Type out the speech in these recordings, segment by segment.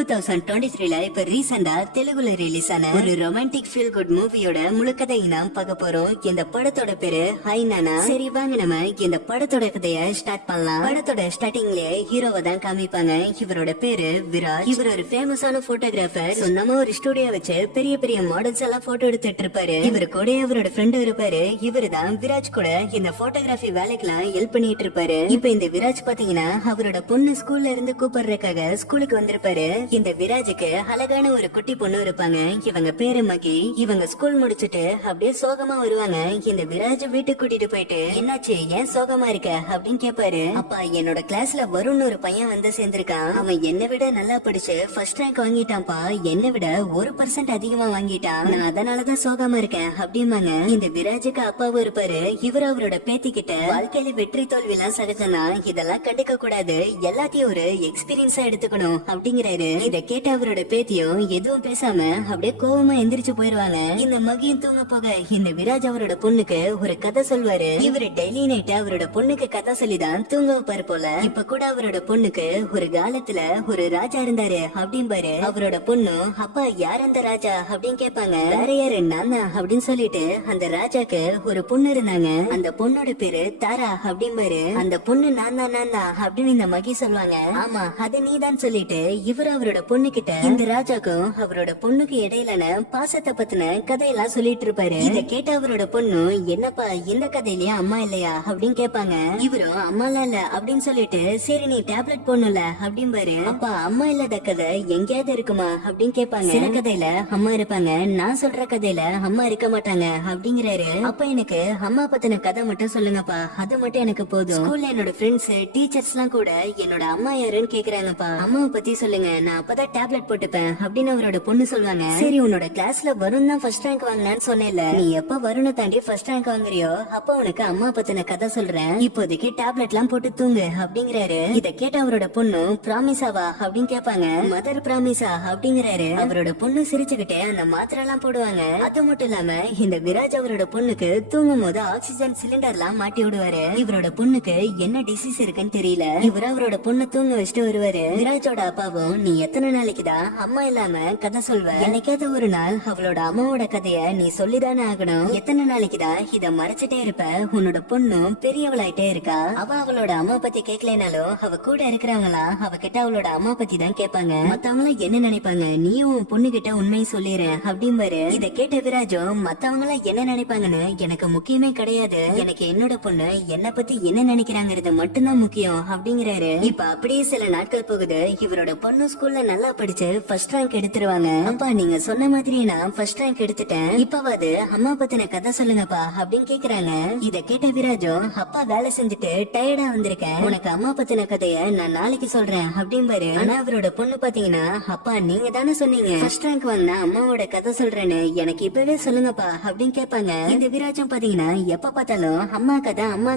2023ல இப்ப ரீசெண்டா தெலுங்குல ரிலீஸ் ஆன ஒரு ரொமான்டிக் ஃபீல் குட் மூவியோட முழுக்கதையை நாம் பார்க்க போறோம். இந்த படத்தோட பேரு ஹாய் நானா. சரி வாங்க நம்ம இந்த படத்தோட கதையை ஸ்டார்ட் பண்ணலாம். படத்தோட ஸ்டார்டிங்லயே ஹீரோவை தான் காமிப்பாங்க. இவரோட பேரு விராஜ். இவர் ஒரு ஃபேமஸான போட்டோகிராஃபர். சொந்தமா ஒரு ஸ்டுடியோ வச்சு பெரிய பெரிய மாடல்ஸ் எல்லாம் போட்டோ எடுத்துட்டு இருப்பாரு. இவரு கூட இவரோட ஃப்ரெண்டு இருப்பாரு. இவரு தான் விராஜ் கூட இந்த போட்டோகிராஃபி வேலைக்கெல்லாம் ஹெல்ப் பண்ணிட்டு இருப்பாரு. இப்ப இந்த விராஜ் பாத்தீங்கன்னா அவரோட பொண்ணு ஸ்கூல்ல இருந்து கூப்பிடுறதுக்காக ஸ்கூலுக்கு வந்திருப்பாரு. இந்த விராஜுக்கு அழகான ஒரு குட்டி பொண்ணு இருப்பாங்க. இவங்க பேரு மகி. இவங்க ஸ்கூல் முடிச்சுட்டு அப்படியே சோகமா வருவாங்க. இந்த விராஜ் வீட்டுக்கு கூட்டிட்டு போயிட்டு என்னாச்சு ஏன் சோகமா இருக்க அப்படின்னு கேட்பாரு. அப்பா என்னோட கிளாஸ்ல வருண் ஒரு பையன் வந்து சேர்ந்திருக்கான். அவன் என்னை விட நல்லா படிச்சு ஃபர்ஸ்ட் ரேங்க் வாங்கிட்டான்ப்பா. என்னை விட 1% அதிகமா வாங்கிட்டான். நான் அதனாலதான் சோகமா இருக்கேன் அப்படிமாங்க. இந்த விராஜுக்கு அப்பாவும் இருப்பாரு. இவர் அவரோட பேத்தி கிட்ட வாழ்க்கையில வெற்றி தோல்வி எல்லாம் சகஜனா, இதெல்லாம் கண்டுக்க கூடாது, எல்லாத்தையும் ஒரு எக்ஸ்பீரியன்ஸா எடுத்துக்கணும் அப்படிங்கிறாரு. இத கேட்ட அவரோட பேத்தியும் எதுவும் பேசாம அப்படியே கோவமா எந்திரிச்சு போயிருவாங்க. இந்த மகியும் தூங்க போக இந்த விராஜ் அவரோட பொண்ணுக்கு ஒரு கதை சொல்வாரு. இவரு டெய்லி நைட் அவரோட பொண்ணுக்கு கதை சொல்லிதான் தூங்க வைப்பாரு போல. இப்ப கூட அவரோட பொண்ணுக்கு ஒரு காலத்துல ஒரு ராஜா இருந்தாரு அப்படிம்பாரு. அவரோட பொண்ணு அப்பா யார் அந்த ராஜா அப்படின்னு கேட்பாங்க. வேற யாரு நான் தான் அப்படின்னு சொல்லிட்டு அந்த ராஜாக்கு ஒரு பொண்ணு இருந்தாங்க. அந்த பொண்ணோட பேரு தாரா அப்படிம்பாரு. அந்த பொண்ணு நான் தான் அப்படின்னு இந்த மகி சொல்லுவாங்க. ஆமா அது நீதான் சொல்லிட்டு இவர் அவரோட பொண்ணு கிட்ட இந்த ராஜாக்கும் அவரோட பொண்ணுக்கு இடையிலான பாசத்தை பத்தின கதையெல்லாம் சொல்லிட்டு இருப்பாரு. இத கேட்ட அவரோட பொண்ணு என்னப்பா இந்த கதையிலயா அம்மா இல்லையா அப்படின்னு கேட்பாங்க. இவரும் அம்மா இல்ல அப்படின்னு சொல்லிட்டு சரி நீ டேப்லெட் போடணும்ல அப்படிம்பாரு. அப்பா அம்மா இல்லாத கதை எங்கேயாவது இருக்குமா அப்படின்னு கேட்பாங்க. சில கதையில அம்மா இருப்பாங்க, நான் சொல்ற கதையில அம்மா இருக்க மாட்டாங்க அப்படிங்கிறாரு. அப்ப எனக்கு அம்மா பத்தின கதை மட்டும் சொல்லுங்கப்பா, அது மட்டும் எனக்கு போதும். ஸ்கூல்ல என்னோட ஃப்ரெண்ட்ஸ் டீச்சர்ஸ் எல்லாம் கூட என்னோட அம்மா யாருன்னு கேக்குறாங்கப்பா, அம்மாவை பத்தி சொல்லுங்க, நான் அப்பதான் டேப்லெட் போட்டுப்பேன் அப்படின்னு அவரோட பொண்ணு சொல்லுவாங்க. சரி உன்னோட கிளாஸ்ல வருண் தான் ஃபர்ஸ்ட் ரேங்க் வாங்கினான்னு சொன்னேன்ல, நீ எப்ப வருணை தாண்டி ஃபர்ஸ்ட் ரேங்க் வாங்குறியோ அப்ப உனக்கு அம்மா பத்தின கதை சொல்றேன், இப்போதைக்கு டேப்லெட் எல்லாம் போட்டு தூங்கு அப்படிங்கிறாரு. இத கேட்ட அவரோட பொண்ணு பிராமிசாவா அப்படின்னு கேட்பாங்க. மதர் பிராமிசா அப்படிங்கிறாரு. அவரோட பொண்ணு சிரிச்சுக்கிட்டே அந்த மாத்திரை எல்லாம் போடுவாங்க. அது மட்டும் இல்லாம இந்த விராஜ் அவரோட பொண்ணுக்கு தூங்கும் போது ஆக்சிஜன் சிலிண்டர் எல்லாம் மாட்டி விடுவாரு. இவரோட பொண்ணுக்கு என்ன டிசீஸ் இருக்குன்னு தெரியல. இவர் அவரோட பொண்ணு தூங்க வச்சுட்டு வருவாரு. விராஜோட அப்பாவும் நீ எத்தனை நாளைக்குதான் அம்மா இல்லாம கதை சொல்வ, என்னைக்காவது ஒரு நாள் அவளோட அம்மாவோட கதைய நீ சொல்லிதானே ஆகணும், எத்தனை நாளைக்குதான் இத மறைச்சிட்டே இருப்ப, உன்னோட பொண்ணும் பெரியவளாயிட்டே இருக்கா, அவ அவளோட அம்மா பத்தி கேட்கலனாலும் அவ கூட இருக்கிறவங்களா அவகிட்ட அவளோட அம்மா பத்தி தான் கேட்பாங்க, மத்தவங்கள என்ன நினைப்பாங்க, நீயும் உன் பொண்ணு கிட்ட உண்மையை சொல்லிடுற அப்படிம்பாரு. இத கேட்ட விராஜும் மத்தவங்கள என்ன நினைப்பாங்கன்னு எனக்கு முக்கியமே கிடையாது, எனக்கு என்னோட பொண்ணு என்ன பத்தி என்ன நினைக்கிறாங்கிறது மட்டும்தான் முக்கியம் அப்படிங்கிறாரு. இப்ப அப்படியே சில நாட்கள் போகுது. இவரோட பொண்ணு ஸ்கூல்ல நல்லா படிச்சு ஃபர்ஸ்ட் ரேங்க் எடுத்துருவாங்க. அப்பா நீங்க சொன்ன மாதிரி நான் ஃபர்ஸ்ட் ரேங்க் எடுத்துட்டேன், இப்பவாது அம்மா பத்தின கதை சொல்லுங்கப்பா அப்படின்னு கேக்குறாங்க. இத கேட்ட விராஜும் அப்பா வேலை செஞ்சுட்டு டயர்டா வந்திருக்கேன், உனக்கு அம்மா பத்தின கதைய நான் நாளைக்கு சொல்றேன் அப்படிம்பாரு. ஆனா அவரோட பொண்ணு பாத்தீங்கன்னா அப்பா நீங்க தானே சொன்னீங்க ஃபர்ஸ்ட் ரேங்க் வாங்கினா அம்மாவோட கதை சொல்றேன்னு, எனக்கு இப்பவே சொல்லுங்கப்பா அப்படின்னு கேட்பாங்க. இந்த விராஜும் பாத்தீங்கன்னா எப்ப பார்த்தாலும் அம்மா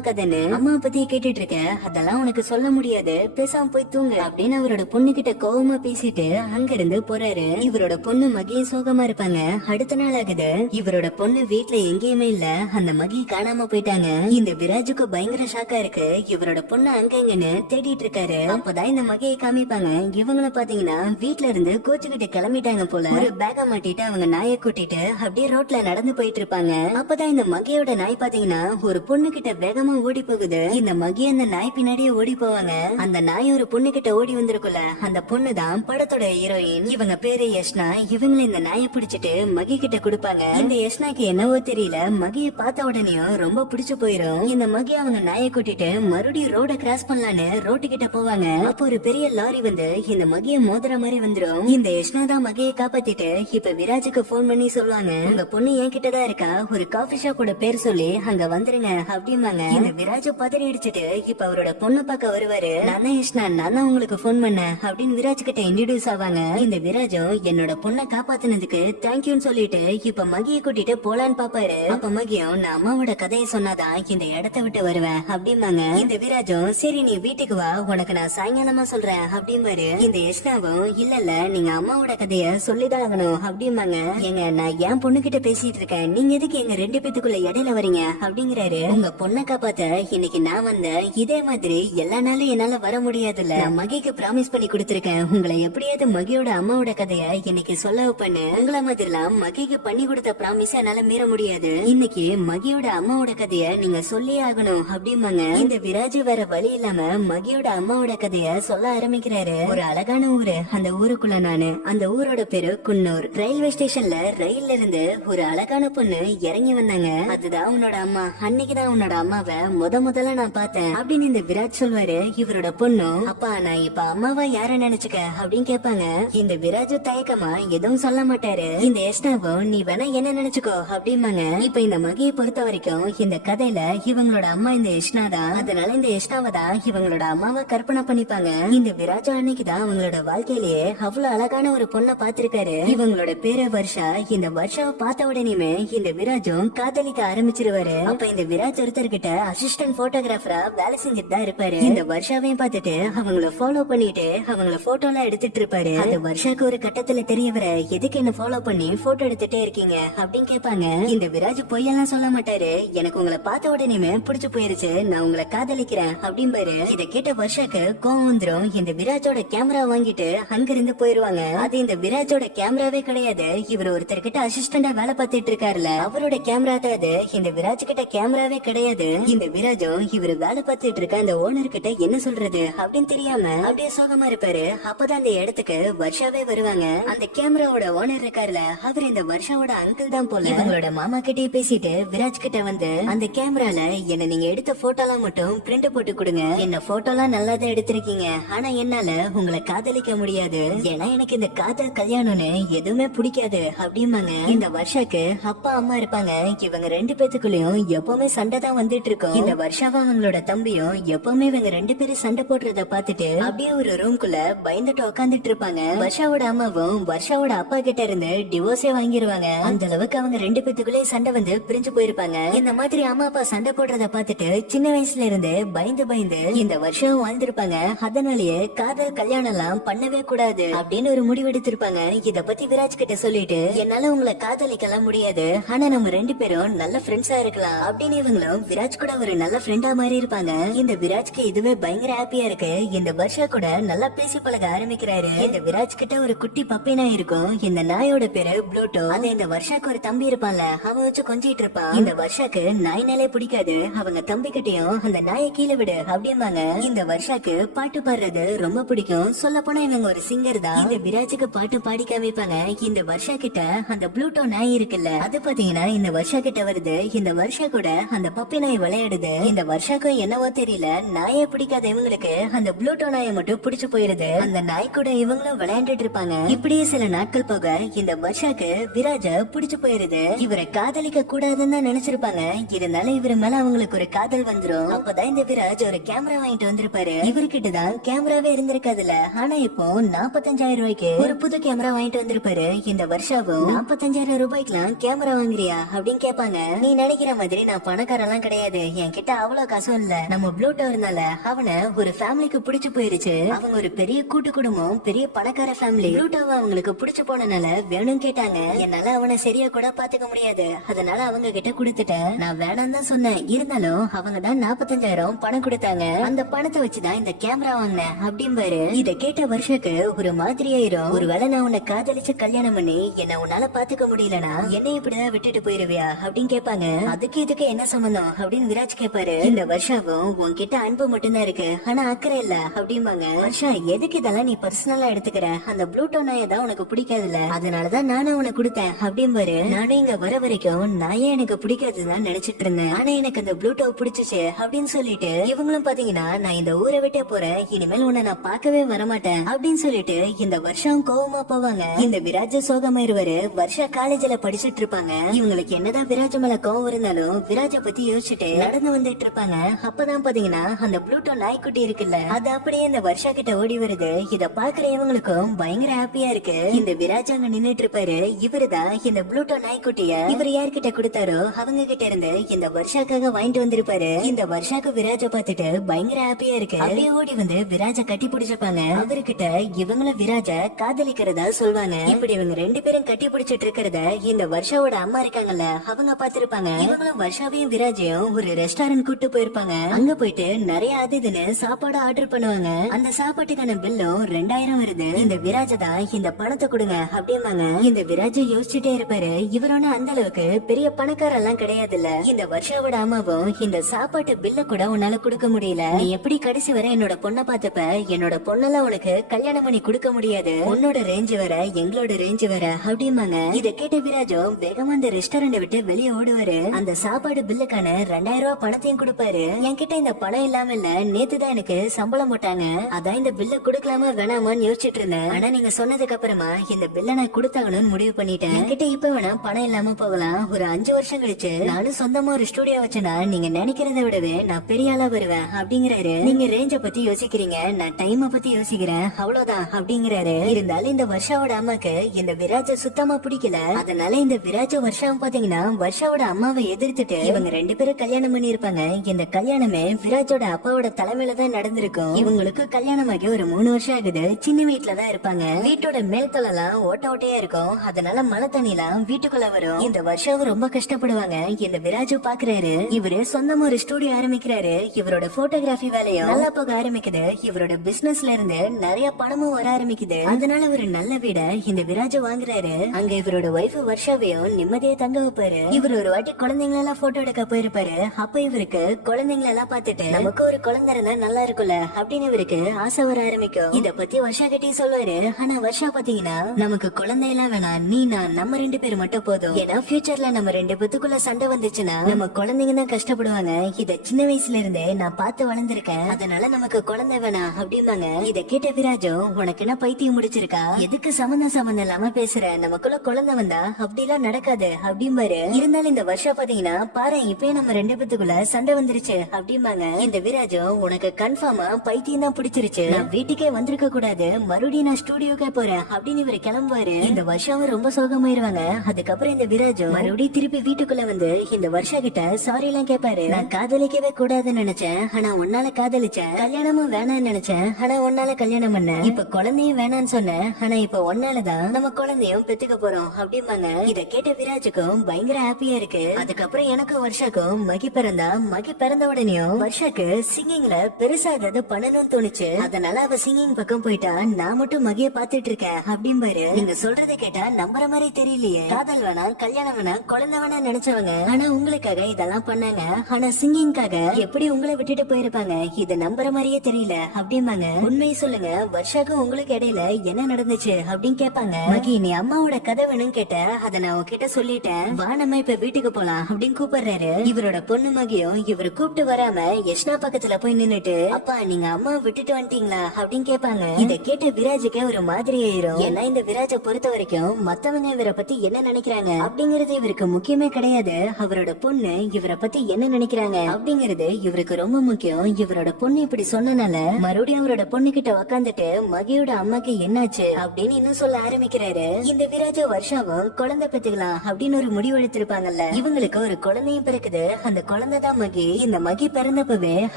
கதைன்னு அம்மா பத்தி கேட்டுட்டு இருக்க, அதெல்லாம் உனக்கு சொல்ல முடியாது, பேசாம போய் தூங்கு அப்படின்னு அவரோட பொண்ணு கிட்ட கோவமா பேசிட்டு அங்க இருந்து போறாரு. இவரோட பொண்ணு மகியும் சோகமா இருப்பாங்க. அடுத்த நாள் ஆகுது. இவரோட பொண்ணு வீட்டுல எங்கேயுமே இல்ல, அந்த மகி காணாம போயிட்டாங்க. இந்த விராஜுக்கு பயங்கர ஷாக்கா இருக்கு. இவரோட பொண்ணு அங்கங்கன்னு தேடிட்டு இருக்காரு. அப்பதான் இந்த மகியை காமிப்பாங்க. இவங்கள பாத்தீங்கன்னா வீட்டுல இருந்து கோச்சுக்கிட்டு கிளம்பிட்டாங்க போல. ஒரு பேக மாட்டிட்டு அவங்க நாயை கூட்டிட்டு அப்படியே ரோட்ல நடந்து போயிட்டு இருப்பாங்க. அப்பதான் இந்த மகியோட நாய் பாத்தீங்கன்னா ஒரு பொண்ணு கிட்ட வேகமா ஓடி போகுது. இந்த மகி அந்த நாய் பின்னாடியே ஓடி போவாங்க. அந்த நாய் ஒரு பொண்ணு கிட்ட ஓடி வந்திருக்குல்ல, அந்த பொண்ணு தான் படத்தோட ஹீரோயின். இவங்க பேரு யஷ்னா. இவங்கள இந்த நாயை பிடிச்சிட்டு மகி கிட்ட கொடுப்பாங்க. இந்த யஷ்னாக்கு என்னவோ தெரியல, மகிய பார்த்த உடனேயும் ரொம்ப பிடிச்சு போயிரும். இந்த மகி அவங்க நாயை கூட்டிட்டு மறுபடியும் ரோட கிராஸ் பண்ணலான்னு ரோட்டு கிட்ட போவாங்க. அப்போ ஒரு பெரிய லாரி வந்து இந்த மகிய மோதுற மாதிரி வந்துரும். இந்த யஷ்னா தான் மகியை காப்பாத்திட்டு இப்ப விராஜுக்கு போன் பண்ணி சொல்லுவாங்க, உங்க பொண்ணு என் கிட்டதான் இருக்கா, ஒரு காஃபி ஷாப்போட பேர் சொல்லி அங்க வந்துருங்க அப்படிமாங்க. இந்த விராஜு பதறி அடிச்சுட்டு இப்ப அவரோட பொண்ணு பார்க்க வருவாரு. நானா யஷ்னா, நான் தான் உங்களுக்கு போன் பண்ணேன் அப்படின்னு விராஜ் கிட்ட இன்ட்ரோடியூஸ் ஆவாங்க. இந்த விராஜும் என்னோட பொண்ணை காப்பாத்தினதுக்கு தேங்க்யூன்னு சொல்லிட்டு இப்ப மகியை கூட்டிட்டு போலான்னு பாப்பாரு. அப்ப மகியும் நான் அம்மாவோட கதையை சொன்னாதான் இந்த இடத்த விட்டு வருவேன் அப்படிமாங்க. இந்த விராஜும் சரி நீ வீட்டுக்கு வா, உனக்கு நான் சாயங்காலமா சொல்றேன் அப்படிமாரு. இந்த யஷ்னாவும் இல்ல நீங்க அம்மாவோட கதைய சொல்லிதான் ஆகணும் அப்படிமாங்க. எங்க நான் என் பொண்ணு கிட்ட பேசிட்டு இருக்கேன், நீங்க எதுக்கு எங்க ரெண்டு பேத்துக்குள்ள இடையில வரீங்க அப்படிங்கிறாரு. உங்க பொண்ணை காப்பாத்த இன்னைக்கு நான் வந்தேன், இதே மாதிரி எல்லா நாளும் என்னால வர முடியாதுல்ல, நான் மகிக்கு பிராமிஸ் பண்ணி கொடுத்திருக்கேன் உங்களை உங்களை எப்படியாவது மகியோட அம்மாவோட கதைய இன்னைக்கு சொல்ல பண்ணு. உங்கள மாதிரிலாம் மகிக்கு பண்ணி கொடுத்த ப்ராமிஸ் என்னால மீற முடியாது. இன்னைக்கு மகியோட அம்மாவோட கதைய நீங்க சொல்லியே ஆகணும் அப்படிம்பாங்க. இந்த விராஜ் வேற வழி இல்லாம மகியோட அம்மாவோட கதைய சொல்ல ஆரம்பிக்கிறாரு. ஒரு அழகான ஊரு, அந்த ஊருக்குள்ள நானு. அந்த ஊரோட பேரு குன்னூர். ரயில்வே ஸ்டேஷன்ல ரயில்ல இருந்து ஒரு அழகான பொண்ணு இறங்கி வந்தாங்க. அதுதான் உன்னோட அம்மா. அன்னைக்குதான் உன்னோட அம்மாவை முதல்ல நான் பார்த்தேன் அப்படின்னு இந்த விராஜ் சொல்வாரு. இவரோட பொண்ணும், அப்பா நான் இப்ப அம்மாவா யார நினைச்சுக்க அப்படின்னு கேட்பாங்க. இந்த விராஜ் தயக்கமா எதுவும் சொல்ல மாட்டாரு. இந்த யஷ்னாவும் நீ வேணா என்ன நினைச்சுக்கோ அப்படிம்பாங்க. இப்ப இந்த மகியை பொறுத்த வரைக்கும் இந்த கதையில இவங்களோட அம்மா இந்த யஷ்னா தான். அதனால இந்த யஷ்னாவை தான் இவங்களோட அம்மாவை கற்பனை பண்ணிப்பாங்க. இந்த விராஜ் அன்னைக்குதான் அவங்களோட வாழ்க்கையிலேயே அவ்வளவு அழகான ஒரு பொண்ணை பாத்திருக்காரு. இவங்களோட பேரு வருஷா. இந்த வருஷாவை பார்த்த உடனேயுமே இந்த விராஜும் காதலிக்க ஆரம்பிச்சிருவாரு. அப்ப இந்த விராஜ் ஒருத்தர்கிட்ட அசிஸ்டன்ட் போட்டோகிராஃபரா வேலை செஞ்சுட்டு தான் இருப்பாரு. இந்த வருஷாவையும் பார்த்துட்டு அவங்கள ஃபாலோ பண்ணிட்டு அவங்கள போட்டோ எல்லாம் எடுத்துட்டு இருப்பாரு. அந்த வருஷாக்கு ஒரு கட்டத்துல தெரியவர எதுக்கு என்ன ஃபாலோ பண்ணி போட்டோ எடுத்துட்டே இருக்கீங்க அப்படின்னு கேட்பாங்க. இந்த விராஜ் பொய்யெல்லாம் சொல்ல மாட்டாரு. எனக்கு உங்களை பார்த்த உடனேயுமே பிடிச்சு போயிருச்சு, நான் உங்களை காதலிக்கிறேன் அப்படிம்பாரு. இத கேட்ட வருஷாக்கு கோவம் வந்துரும். இந்த விராஜோட கேமரா வாங்கிட்டு அங்கிருந்து போயிருவாங்க. அது இந்த விராஜோட கேமராவே கிடையாது. இவர் ஒருத்தர் கிட்ட அசிஸ்டண்டா வேலை பார்த்துட்டு இருக்காருல, அவரோட கேமரா தான் அது. இந்த விராஜ் கிட்ட கேமராவே கிடையாது. இந்த விராஜும் இவர் வேலை பார்த்துட்டு இருக்க அந்த ஓனர் கிட்ட என்ன சொல்றது அப்படின்னு தெரியாம அப்படியே சோகமா இருப்பாரு. அப்பதான் அந்த இடத்துக்கு வருஷாவே வருவாங்க. அந்த கேமராவோட ஓனர் இருக்காருல, அவர் இந்த வருஷாவோட அங்கிள் தான் போல. இவங்களோட மாமா கிட்டே பேசிட்டு விராஜ் கிட்ட வந்து, அந்த கேமரால என்ன நீங்க எடுத்த போட்டோலாம் மட்டும் பிரிண்ட் போட்டு கொடுங்க. என்ன போட்டோலாம் நல்லா தான் எடுத்திருக்கீங்க, ஆனா என்னால உங்களை காதலிக்க முடியாது. ஏன்னா எனக்கு இந்த காதல் கல்யாணம்னு எதுவுமே பிடிக்காது அப்படிம்பாங்க. இந்த வருஷாக்கு அப்பா அம்மா இருப்பாங்க. இவங்க ரெண்டு பேத்துக்குள்ளயும் எப்பவுமே சண்டை தான் வந்துட்டு இருக்கும். இந்த வருஷாவா அவங்களோட தம்பியும் எப்பவுமே இவங்க ரெண்டு பேரும் சண்டை போடுறத பாத்துட்டு அப்படியே ஒரு ரூம்குள்ள பயந்துட்டு உட்காந்துட்டு இருப்பாங்க. வருஷாவோட அம்மாவும் வருஷாவோட அப்பா கிட்ட இருந்து டிவோர்ஸே வாங்கிருவாங்க. அந்த அளவுக்கு அவங்க ரெண்டு பேத்துக்குள்ளே சண்டை வந்து பிரிஞ்சு போயிருப்பாங்க. இந்த மாதிரி அம்மா அப்பா சண்டை போடுறத பாத்துட்டு சின்ன வயசுல இருந்து பயந்து இந்த வருஷம் வாழ்ந்திருப்பாங்க. அதனாலயே காதல் கல்யாணம் எல்லாம் பண்ணவே கூடாது அப்படின்னு ஒரு முடிவெடுத்திருப்பாங்க. இத பத்தி விராஜ் கிட்ட சொல்லிட்டு, என்னால உங்களை காதலிக்கலாம் முடியாது, ஆனா நம்ம ரெண்டு பேரும் நல்ல ஃப்ரெண்ட்ஸா இருக்கலாம் அப்படின்னு இவங்களும் விராஜ் கூட ஒரு நல்ல ஃப்ரெண்டா மாதிரி இருப்பாங்க. இந்த விராஜ்க்கு இதுவே பயங்கர ஹாப்பியா இருக்கு. இந்த வருஷா கூட நல்லா பேசி பழக ஆரம்பிக்கிறாரு. இந்த விராஜ் கிட்ட ஒரு குட்டி பப்பி நாய் இருக்கும். இந்த நாயோட பேரு ப்ளூட்டோ. அது இந்த வருஷாக்கு ஒரு தம்பி இருப்பான்ல, அவன் வச்சு கொஞ்சிட்டு இருப்பான். இந்த வருஷாக்கு நாய்னாலே பிடிக்காது. அவங்க தம்பி கிட்டையும் அந்த நாயை கீழே விடு அப்படிம்பாங்க. இந்த வருஷாக்கு பாட்டு பாடுறது ரொம்ப பிடிக்கும். சொல்ல போனா இவங்க ஒரு சிங்கர் தான். இந்த விராஜுக்கு பாட்டு பாடி காமிப்பாங்க. இந்த வருஷா கிட்ட அந்த ப்ளூட்டோ நாய் இருக்குல்ல, அது பாத்தீங்கன்னா இந்த வருஷா கிட்ட வருது. இந்த வருஷா கூட அந்த பப்பி நாய் விளையாடுது. இந்த வருஷாக்கும் என்னவோ தெரியல, நாயை பிடிக்காத இவங்களுக்கு அந்த ப்ளூட்டோ நாயை மட்டும் பிடிச்சு போயிருது. அந்த நாய் கூட இவங்களும் விளையாண்டுட்டு இருப்பாங்க. இப்படியே சில நாட்கள் போக இந்த வருஷாக்கு விராஜ பிடிச்சு போயிருது. இவரை காதலிக்க கூடாதுன்னு தான் நினைச்சிருப்பாங்க. இருந்தாலும் இவரு மேல அவங்களுக்கு ஒரு காதல் வந்துரும். அப்பதான் இந்த விராஜ் ஒரு கேமரா வாங்கிட்டு வந்திருப்பாரு. இவர்கிட்ட தான் கேமராவே இருந்திருக்காதுல, ஆனா இப்போ 45,000 ரூபாய்க்கு ஒரு புது கேமரா வாங்கிட்டு வந்திருப்பாரு. இந்த வருஷாவும் 45,000 ரூபாய்க்குலாம் கேமரா வாங்குறியா அப்படின்னு கேட்பாங்க. நீ நினைக்கிற மாதிரி நான் பணக்காரெல்லாம் கிடையாது, என் கிட்ட அவ்வளவு காசும் இல்ல. நம்ம ப்ளூட்டோ இருந்தால அவனை ஒரு ஃபேமிலிக்கு பிடிச்சு போயிருச்சு. அவங்க ஒரு பெரிய கூட்டு குடும்பம், பெரிய பணக்கார ஃபேமிலி. ப்ளூட்டோவை அவங்களுக்கு பிடிச்சு போனனால வேணும் கேட்டாங்க. என்னால அவனை சரியா கூட பாத்துக்க முடியாது, அதனால அவங்க கிட்ட கொடுத்துட்டேன். நான் வேணாம் தான் சொன்னேன். இருந்தாலும் அவங்க தான் 45,000 பணம் கொடுத்தாங்க. அந்த பணத்தை வச்சுதான் இந்த கேமரா வாங்கினேன் அப்படிம்பாரு. இத கேட்ட வருஷக்கு ஒரு மாதிரி ஆயிரும். ஒருவேளை நான் உன்னை காதலிச்சு கல்யாணம் பண்ணி என்ன உன்னால பாத்துக்க முடியலனா என்னை இப்படிதான் விட்டுட்டு போயிருவியா அப்படின்னு கேட்பாங்க. அதுக்கு இதுக்கு என்ன சம்பந்தம் அப்படின்னு விராஜ் கேட்பாரு. இந்த வருஷாவும் உன்கிட்ட அன்பு மட்டும்தான் இருக்கு, ஆனா அக்கறை இல்ல அப்படிம்பாங்க. வருஷா எதுக்கு இதெல்லாம் நீ பர்சனலா எடுத்துக்கிற, அந்த ப்ளூட்டோ நாயை தான் உனக்கு பிடிக்காதுல்ல, அதனாலதான் நானும் உனக்கு கொடுத்தேன் அப்படிம்பாரு. நானும் இங்க வர வரைக்கும் நாயே எனக்கு பிடிக்காதுதான் நினைச்சிட்டு இருந்தேன், ஆனா எனக்கு அந்த ப்ளூட்டோ பிடிச்சிச்சு அப்படின்னு சொல்லிட்டு இவங்களும் பாத்தீங்கன்னா நான் இந்த ஊரை விட்டே போறேன், இனிமேல் உன்னை நான் பார்க்கவே வரமாட்டேன் அப்படின்னு சொல்லிட்டு இந்த வருஷம் கோவமா போவாங்க. இந்த விராஜ சோகமாயிருவாரு. வருஷா காலேஜ்ல படிச்சுட்டு இருப்பாங்க. இவங்களுக்கு என்னதான் விராஜ மேல கோவம் இருந்தாலும் விராஜ பத்தி யோசிச்சுட்டு நடந்து வந்துட்டு இருப்பாங்க. அப்பதான் பாத்தீங்கன்னா அந்த ப்ளூட்டோ நாய்க்குட்டி இருக்குல்ல, அது அப்படியே இந்த வருஷா கிட்ட ஓடி வருது. இத பாக்குற இவங்களுக்கும் பயங்கர ஹாப்பியா இருக்கு. இந்த விராஜ் அங்க நின்னுட்டு இருப்பாரு. இவருதான் இந்த ப்ளூட்டோ நாய்க்குட்டிய இவர் யார்கிட்ட கொடுத்தாரோ அவங்க கிட்ட இருந்து இந்த வருஷாக்காக வாங்கிட்டு வந்திருப்பாரு. இந்த வருஷாக்கு விராஜ பாத்துட்டு பயங்கர ஹாப்பியா இருக்கு. அப்படியே ஓடி வந்து விராஜ கட்டி பிடிச்சிருப்பாங்க. அவர்கிட்ட இவங்களும் விராஜ காதலிக்கிறதா சொல்வாங்க. இப்படி இவங்க ரெண்டு பேரும் கட்டி பிடிச்சிட்டு இருக்கிறத இந்த வருஷாவோட அம்மா இருக்காங்கல்ல அவங்க பாத்திருப்பாங்க. இவங்களும் வருஷாவையும் விராஜையும் ஒரு ரெஸ்டாரண்ட் கூட்டு போயிருப்பாங்க. அங்க போயிட்டு நிறைய அது இதுன்னு சாப்பாடு ஆர்டர் பண்ணுவாங்க. அந்த சாப்பாட்டுக்கான பில்லும் 2000 வருது. இந்த விராஜ தான் இந்த பணத்தை கொடுங்க அப்படிம்பாங்க. இந்த விராஜ் யோசிச்சுட்டே இருப்பாரு. இவரோட அந்த அளவுக்கு பெரிய பணக்காரெல்லாம் கிடையாதுல்ல. இந்த வருஷாவோட அம்மாவும் இந்த சாப்பாட்டு பில்ல கூட உன்னால கொடுக்க முடியல. நீ எப்படி கடைசி வரை என்னோட பொண்ணை பார்த்தப்ப என்னோட பொண்ணெல்லாம் உனக்கு கல்யாணம் பண்ணி கொடுக்க முடியாது. உன்னோட ரேஞ்ச் வேற எங்களோட ரேஞ்ச் வேற அப்படிம்பாங்க. இத கேட்ட விராஜும் வேகமா அந்த ரெஸ்டாரண்ட் விட்டு வெளியே ஓடுவாரு. அந்த சாப்பாடு பில்லுக்கான 2000 ரூபாய் பணத்தையும் கொடுப்பாரு. என்கிட்ட இந்த பணம் இல்லாம இல்ல, நேத்துதான் எனக்கு சம்பளம் போட்டாங்க, அதான் இந்த பில்ல கொடுக்கலாமா வேணாமான்னு யோசிச்சுட்டு இருந்தேன். ஆனா நீங்க சொன்னதுக்கு அப்புறமா இந்த பில்ல நான் கொடுத்தாங்கன்னு முடிவு பண்ணிட்டேன். என்கிட்ட இப்ப வேணா பணம் இல்லாம போகலாம். ஒரு 5 வருஷம் கழிச்சு நானும் சொந்தமா ஒரு ஸ்டுடியோ வச்சேன்னா நீங்க நினைக்கிறத விடவே நான் பெரிய ஆளா வருவேன் அப்படிங்கிறாரு. நீங்க ரேஞ்ச பத்தி யோசிக்கிறீங்க, நான் டைம பத்தி யோசிக்கிறேன், அவ்வளவுதான் அப்படிங்கிறாரு. இருந்தாலும் இந்த வருஷாவோட அம்மாக்கு இந்த விராஜ சுத்தமா பிடிக்கல. அதனால இந்த விராஜ வருஷம் பாத்தீங்கன்னா வருஷாவோட அம்மாவை எதிர்த்துட்டு இவங்க 2 பேரும் கல்யாணம் பண்ணி இருப்பாங்க. இந்த கல்யாணமே விராஜோட அப்பாவோட தலைமையில தான் நடந்திருக்கும். இவங்களுக்கு கல்யாணமாகி ஒரு 3 வருஷம் ஆகுது. சின்ன வீட்டுல தான் இருப்பாங்க. வீட்டோட மேல் தளம் ஓட்ட ஓட்டையா இருக்கும். அதனால மழை தண்ணி எல்லாம் வீட்டுக்குள்ள வரும். இந்த வருஷம் ரொம்ப கஷ்டப்படுவாங்க. இந்த விராஜு பாக்குறாரு. இவரு சொந்தமா ஒரு ஸ்டுடியோ ஆரம்பிக்கிறாரு. இவரோட போட்டோகிராஃபி வேலையும் நல்லா போக ஆரம்பிக்குது. இவரோட பிசினஸ்ல இருந்து நிறைய பணமும் வர ஆரம்பிக்குது. அதனால ஒரு நல்ல வீட இந்த விராஜ வாங்குறாரு. அங்க இவரோட ஒய்ஃப் வருஷாவையும் நிம்மதியா தங்க வைப்பாரு. இவர் ஒரு வாட்டி குழந்தைங்களெல்லாம் போட்டோ எடுக்க போயிருப்பாரு. அப்ப இவருக்கு குழந்தைங்களெல்லாம் பார்த்துட்டு நமக்கு ஒரு குழந்தை இருந்தா நல்லா இருக்கும்ல அப்படின்னு இவருக்கு ஆசை வர ஆரம்பிக்கும். இத பத்தி வருஷா கிட்டே சொல்லுவாரு. ஆனா வருஷா பாத்தீங்கன்னா நமக்கு குழந்தை எல்லாம் வேணாம், நீ நான் நம்ம 2 பேர் மட்டும் போதும். ஏன்னா ஃபியூச்சர்ல நம்ம 2 பேத்துக்குள்ள சண்டை வந்துச்சுன்னா நம்ம குழந்தைங்க தான் கஷ்டப்படுவாங்க. இத சின்ன வயசுல இருந்தே நான் பார்த்து வளர்ந்திருக்கேன். அதனால நமக்கு குழந்தை வேணாம் அப்படிம்பாங்க. இத கேட்ட விராஜும் உனக்கு என்ன பைத்தியம் முடிச்சிருக்கா, எதுக்கு சம்பந்தம் இல்லாம பேசுற, நமக்குள்ள குழந்தை வந்தா அப்படிலாம் நடக்காது அப்படிம்பாரு. இருந்தாலும் இந்த வருஷம் பாத்தீங்கன்னா பாரு இப்பயே நம்ம 2 பேத்துக்குள்ள சண்டை வந்துருச்சு அப்படிம்பாங்க. இந்த விராஜும் உனக்கு கன்ஃபார்மா பைத்தியம் தான் பிடிச்சிருச்சு, நான் வீட்டுக்கே வந்திருக்க கூடாது, மறுபடியும் நான் ஸ்டுடியோக்கே போறேன் அப்படின்னு இவரு கிளம்புவாரு. இந்த வருஷம் ரொம்ப சோகமாயிருவாங்க. அதுக்கப்புறம் இந்த விராஜும் மறுபடியும் திருப்பி வீட்டுக்குள்ள வந்து இந்த வருஷா கிட்ட சாரி எல்லாம் கேட்பாரு. நான் காதலிக்கவே கூடாதுன்னு நினைச்சேன், ஆனா உன்னால காதலிச்சேன். கல்யாணமும் வேணாம்னு நினைச்சேன், ஆனா உன்னால கல்யாணம் பண்ண. இப்ப குழந்தையும் வேணான்னு சொன்னேன், ஆனா இப்ப உன்னாலதான் நம்ம குழந்தையும் பெத்துக்க போறோம் அப்படிம்பாங்க. இத கேட்ட விராஜுக்கும் பயங்கர ஹாப்பியா இருக்கு. அதுக்கப்புறம் எனக்கும் வருஷாக்கும் மகி பிறந்தா. மகி பிறந்த உடனேயும் வருஷாக்கு சிங்கிங்ல பெருசா ஏதாவது பண்ணணும்னு தோணுச்சு. அதனால அவ சிங்கிங் பக்கம் போயிட்டா, நான் மட்டும் மகிய பாத்துட்டு இருக்கேன் அப்படிம்பாரு. நீங்க சொல்றதை கேட்டா நம்புற மாதிரி தெரியலையே. காதல் வேணா கல்யாணம் வேணா குழந்தை வேணா நினைச்சவங்க ஆனா உங்களுக்காக இதெல்லாம் பண்ணாங்க. ஆனா சிங்கிங்காக எப்படி உங்களை விட்டுட்டு போயிருப்பாங்க, இத நம்புற மாதிரியே தெரியல அப்படிம்பாங்க. உண்மையை சொல்லுங்க, வருஷாக்கும் உங்களுக்கு இடையில என்ன நடந்துச்சு அப்படின்னு கேட்பாங்க. மகி நீ அம்மாவோட கதை வேணும்னு கேட்ட, அத நான் உன்கிட்ட சொல்லிட்டேன், வா நம்ம இப்ப வீட்டுக்கு போலாம் அப்படின்னு கூப்பிடுறாரு. இவரோட பொண்ணு மகியும் இவரு கூப்பிட்டு வராம யஷ்னா பக்கத்துல போய் நின்னுட்டு, அப்பா நீங்க அம்மா விட்டுட்டு வந்துட்டீங்களா அப்படின்னு கேட்பாங்க. இத கேட்ட விராஜுக்கு ஒரு மாதிரி ஆயிரும். ஏன்னா இந்த விராஜை பொறுத்த வரைக்கும் மத்தவங்க இவரை பத்தி என்ன நினைக்கிறாங்க அப்படிங்கறது இவருக்கு முக்கியமே கிடையாது. அவரோட பொண்ணு இவரை பத்தி என்ன நினைக்கிறாங்க அப்படிங்கறது இவருக்கு ரொம்ப முக்கியம். இவரோட பொண்ணு இப்படி சொன்னனால மறுபடியும் அவரோட பொண்ணு கிட்ட உக்காந்துட்டு மகியோட அம்மாக்கு என்னாச்சு அப்படின்னு இன்னும் சொல்ல ஆரம்பிக்கிறாரு. இந்த விராஜ வருஷாவும் குழந்தை பெத்துக்கலாம் அப்படின்னு ஒரு முடிவு எடுத்திருப்பாங்கல்ல. இவங்களுக்கு ஒரு குழந்தையும் பிறக்குது. அந்த குழந்தை தான் மகி. இந்த மகி பிறந்தப்பவே